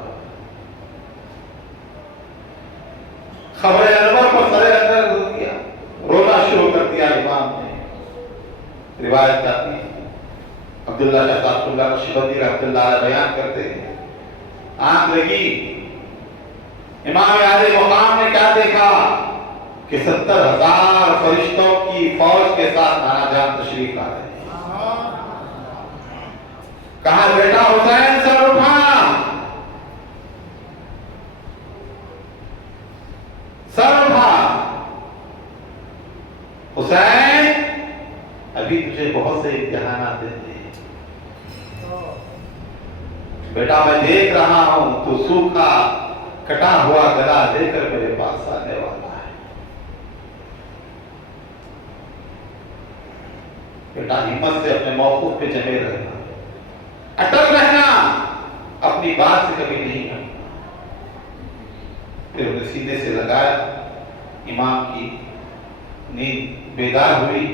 خبر انور پر سر اندر رکھ دیا، رونا شروع کر دیا امام نے۔ روایت آتی ہے، عبداللہ شاہ صاحب اللہ نقشبندی رحمۃ اللہ علیہ بیان کرتے ہیں، آنکھ لگی، امام عالی مقام نے کیا دیکھا کہ 70,000 فرشتوں کی فوج کے ساتھ نانا جان تشریف لا رہے ہیں۔ کہا بیٹا حسین سر اٹھا، سر اٹھا، حسین ابھی تجھے بہت سے امتحانات دیتے ہیں بیٹا، میں دیکھ رہا ہوں تو سوکھا کٹا ہوا گلا لے کر میرے پاس آنے والا ہے، بیٹا ہمت سے اپنے موقف پہ جمے رہنا، اٹل رہنا، اپنی بات سے کبھی نہیں کرنا۔ پھر انہیں سینے سے لگایا، امام کی نیند بیدار ہوئی،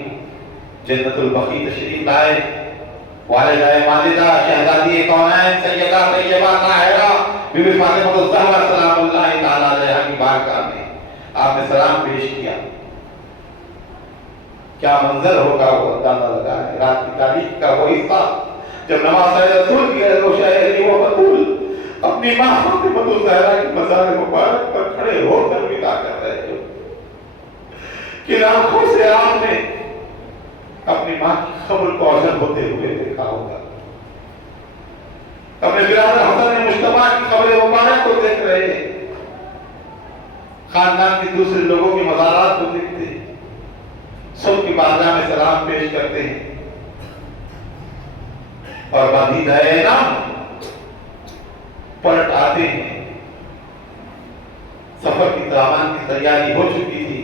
جنت البقیع تشریف لائے، والدہ ماجدہ شہزادی کونین سیدہ طیبہ طاہرہ بی بی فاطمہ الزہرا سلام اللہ تعالی علیہا کی بارگاہ میں آپ نے سلام پیش کیا۔ کیا منظر ہوگا وہ اندازہ لگا ہے، رات کی تاریخ کا وہ حصہ جب نماز رسول کی روشنی وہ بطول اپنی ماں فاطمہ الزہرا کی مزار مبارک پر کھڑے ہو کر ودا کر رہے تھے، کہ آنکھوں سے آپ نے اپنی ماں کی قبر کو اوجل ہوتے ہوئے دیکھا ہوگا، اپنے برادر حسن مجتبیٰ کی قبر مبارک کو دیکھ رہے ہیں، خاندان کے دوسرے لوگوں کے مزارات کو دیکھتے ہیں، سب کی بارگاہ میں سلام پیش کرتے ہیں، اور بدید ہے نا پلٹ آتے ہیں سفر کی تمام کی تیاری ہو چکی تھی،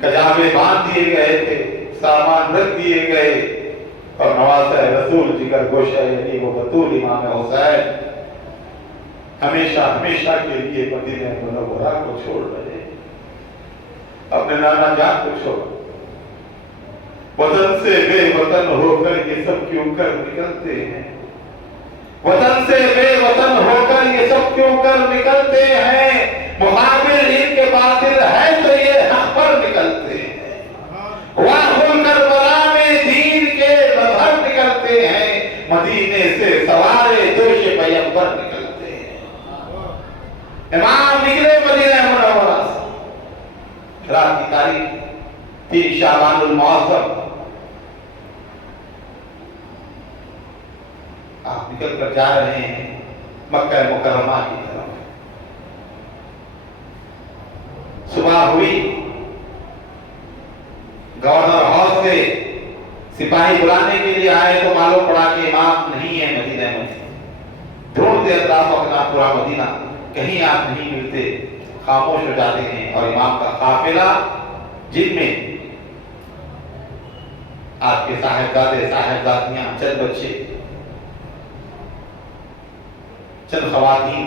کجاوے باندھ دیے گئے تھے، سامان رکھ دیے گئے، اور نواسہ رسول جگر گوشہ یعنی وہ بطول امام حسین ہمیشہ ہمیشہ کے لیے مدینہ منورہ کو چھوڑ رہے، اپنے نانا جان کو چھوڑ، وطن سے بے وطن ہو کر یہ سب کیوں کر نکلتے ہیں، وطن سے بے وطن ہو کر یہ سب کیوں کر نکلتے ہیں، مقابل ان کے باطل ہے تو یہ حق پر نکلتے ہیں، واخل کربلا میں دین کے مظہر نکلتے ہیں، مدینے سے سوارے دوش پیغمبر نکلتے ہیں۔ امام نکلے مدینہ منورہ سے، رات کی تاریخ 3 شعبان المعظم، آپ نکل کر جا رہے ہیں مکہ مکرمہ کی طرف۔ صبح ہوئی، گورنر ہاؤس سے سپاہی بلانے کے لیے آئے تو معلوم پڑا کہ امام نہیں ہے مدینہ میں، ڈھونڈتے اطراف اپنا پورا مدینہ، کہیں آپ نہیں ملتے، خاموش ہو جاتے ہیں، اور امام کا قافلہ جن میں آپ کے صاحبزادے صاحبزادیاں، چند بچے، چند خواتین،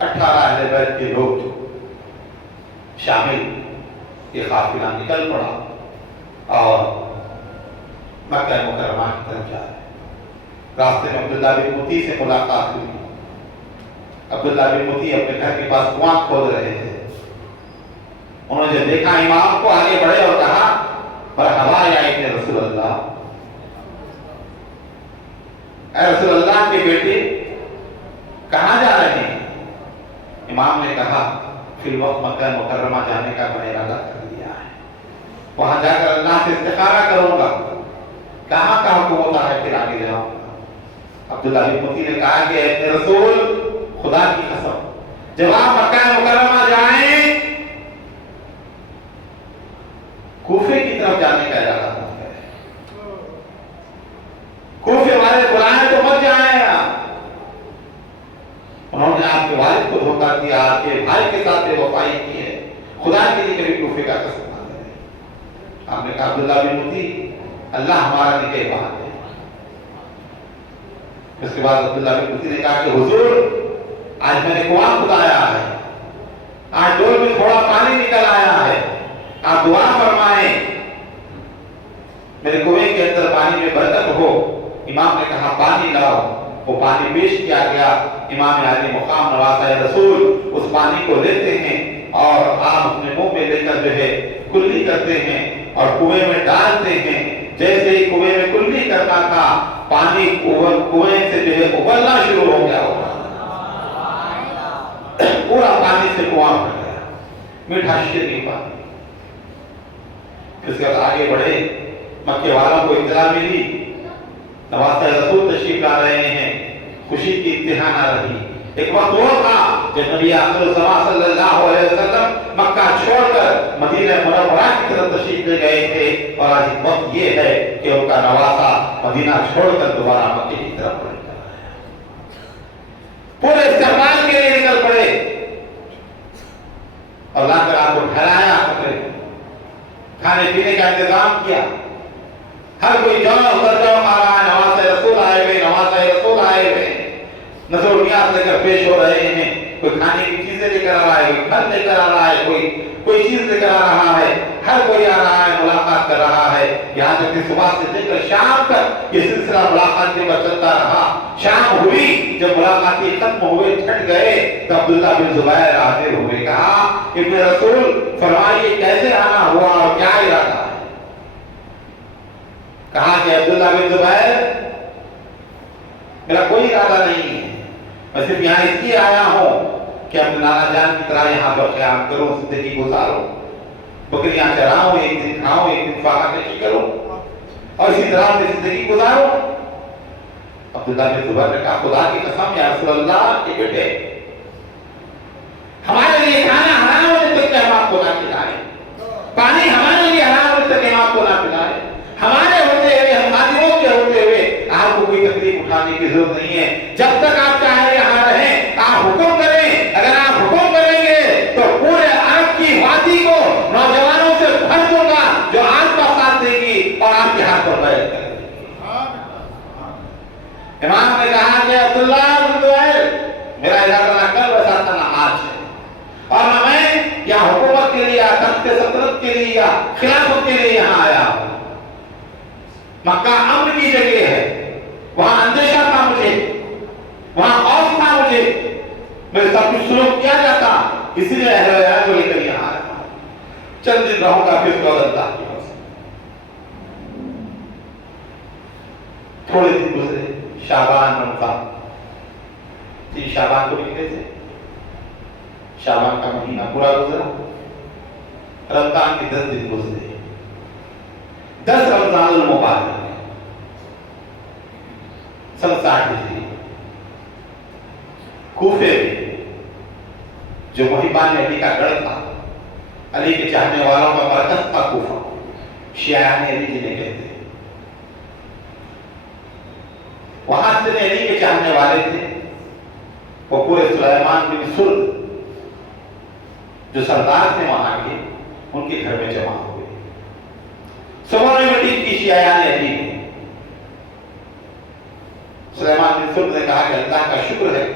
18 اہل بیت کے لوگ شامل، یہ قافلہ نکل پڑا اور مکہ مکرمہ کی طرف جا رہے۔ راستے میں عبداللہ بن مطیع سے ملاقات ہوئی۔ عبداللہ بن مطیع اپنے گھر کے پاس کنواں کھود رہے تھے، انہوں نے جب دیکھا امام کو، آگے بڑھے اور کہا مرحبا یا ابن رسول اللہ، اے رسول اللہ کے بیٹے کہاں جا رہے ہیں؟ امام نے کہا فی الوقت مکہ مکرمہ جانے کا میں نے ارادہ کر لیا ہے، وہاں جا کر اللہ سے استخارہ کروں گا، کہاں کا حکم ہوتا ہے پھر آگے جاؤں گا۔ عبداللہ بن مطیع نے کہا کہ اے رسول خدا کی قسم، جب آپ مکہ مکرمہ جائیں کوفے کی طرف جانے کا ارادہ کرتے ہیں، کوفے والے بلائیں تو مت جائیں آپ۔ انہوں نے آپ کے والد کو دھوکہ دیا، آپ کے بھائی کے ساتھ بے وفائی کی ہے، خدا کے لیے کبھی کوفے کا قسم نہ کریں۔ آپ نے کہا عبداللہ بن مطیع اللہ ہمارا نگہبان ہے۔ اس کے بعد عبداللہ بن مطیع نے کہا کہ حضور آج میں نے کنواں کھدایا ہے، آج ڈول میں تھوڑا پانی نکل آیا ہے، آپ دعا فرمائیں میرے کنویں کے اندر پانی میں برکت ہو۔ امام نے کہا پانی لاؤ، وہ پانی پیش کیا گیا، امام عالی مقام نواسہ رسول اس پانی کو لیتے ہیں اور آپ اپنے منہ میں لے کر جو ہے کلی کرتے ہیں اور کنویں میں ڈالتے ہیں۔ جیسے ہی کنویں میں کلی کرنا تھا، پانی کنویں سے جو ہے ابلنا شروع ہو گیا، پورا پانی سے کنواں بھر گیا، میٹھا شیریں پانی۔ اس کے بعد آگے بڑھے، مکے والوں کو اطلاع ملی نواسہ رسول تشریف لا رہے ہیں، خوشی کی انتہا نہ رہی۔ ایک وقت وہ تھا جب نبی آخر الزمان صلی اللہ علیہ وسلم مکہ چھوڑ کر مدینہ منورہ کی طرف تشریف لے گئے تھے، اور آج وقت یہ ہے کہ ان کا نواسہ مدینہ چھوڑ کر دوبارہ مکے کی طرف بڑھ رہا ہے۔ پورے استقبال کے لیے نکل پڑے، اور لا کر آپ کو ٹھہرایا، کھانے پینے کا انتظام کیا، ہر کوئی جاؤ ادھر جاؤ آ رہا ہے، نواسہ رسول آئے ہوئے، نواسہ رسول آئے ہوئے، نظریات لے کر پیش ہو رہے ہیں، کوئی کھانے کی چیزیں لے کر آ رہا ہے، کوئی پھل لے کر آ رہا ہے، کوئی چیز لے کر آ رہا ہے، ہر کوئی آ رہا ہے، ملاقات کر رہا ہے، یہاں تک کہ صبح سے لے کر شام تک یہ سلسلہ ملاقات کے بعد چلتا رہا۔ شام ہوئی، جب ملاقاتی ختم ہوئے، چھٹ گئے، تو عبداللہ بن زبیر حاضر ہوئے، کہا ابن رسول فرمائیے کیسے آنا ہوا اور کیا ارادہ ہے؟ کہا کہ عبداللہ بن زبیر میرا کوئی ارادہ نہیں ہے، میں صرف یہاں اس لیے آیا ہوں کہ اپنے نانا جان کی طرح یہاں پر قیام کروں، زندگی گزاروں، بکریاں چراؤں، ایک دن کھاؤں، ایک دن فاقہ کشی کروں، اور اسی طرح میں زندگی گزاروں۔ عبداللہ بن زبیر نے کہا خدا کی قسم یا رسول اللہ کے بیٹے، ہمارے لیے کھانا حرام ہونے تک ہم آپ کو نہ کھلائیں، پانی ہمارے لیے حرام ہونے تک ہم آپ کو نہ پلائیں، ہمارے ہوتے ہوئے، ہم خادموں کے ہوتے ہوئے آپ کو کوئی تکلیف اٹھانے کی ضرورت نہیں ہے، جب تک آپ چاہیں یہاں رہیں، آپ حکم کریں، اگر آپ حکم کریں امام نے کہا کہ عبداللہ بن زبیر میرا ارادہ نہ کر ویسا تھا نہ آج ہے، اور نہ میں یا حکومت کے لیے یا تخت سلطنت کے لیے یا خلافت کے لیے یہاں آیا ہوں۔ مکہ امن کی جگہ ہے، وہاں اندیشہ تھا مجھے، وہاں خوف تھا مجھے، میرے ساتھ کچھ سلوک کیا جاتا، اسی لیے اہل بیت کو لے کر یہاں آیا ہوں۔ چند دن رہوں گا پھر تو اللہ کی بات۔ تھوڑے دن گزرے، شعبان رمضان، 3 شعبان کو نکلے تھے، شعبان کا مہینہ پورا گزرا، رمضان کے 10 دن گزرے، 10 رمضان المبارک میں سن 60 ہجری کوفے میں، جو محبان علی کا گڑھ تھا، علی کے چاہنے والوں کا مرکز تھا کوفہ، شیعان علی جنہیں کہتے ہیں، وہاں سے علی کے چاہنے والے تھے، وہ پورے سلیمان بن سرد جو سردار تھے وہاں کے، ان کے گھر میں جمع ہوئے۔ صبح میں میٹنگ کی شیعان علی نے، سلیمان بن سرد نے کہا کہ اللہ کا شکر ہے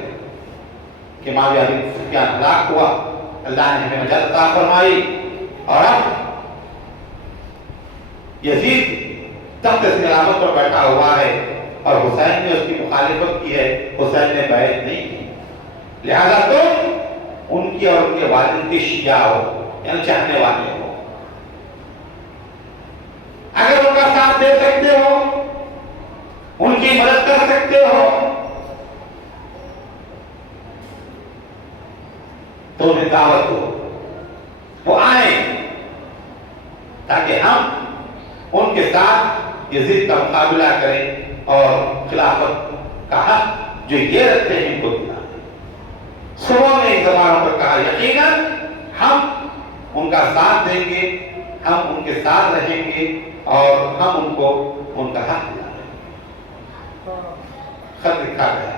کہ معاویہ بن سفیان ہلاک ہوا، اللہ نے ہمیں نجات عطا فرمائی، اور اب یزید تخت خلافت پر بیٹھا ہوا ہے اور حسین نے اس کی مخالفت کی ہے، حسین نے بیعت نہیں کی، لہذا تم ان کی اور ان کے والد کے شیعہ ہو، یعنی چاہنے والے ہو، اگر ان کا ساتھ دے سکتے ہو، ان کی مدد کر سکتے ہو تو انہیں دعوت دو، وہ آئیں تاکہ ہم ان کے ساتھ یزید کا مقابلہ کریں اور خلافت کا حق جو یہ رکھتے ہیں ان کو دلائیں۔ صبح نے ایک زمانوں پر کہا یقیناً ہم ان کا ساتھ دیں گے، ہم ان کے ساتھ رہیں گے اور ہم ان کو ان کا حق دلائیں گے۔ خط لکھا گیا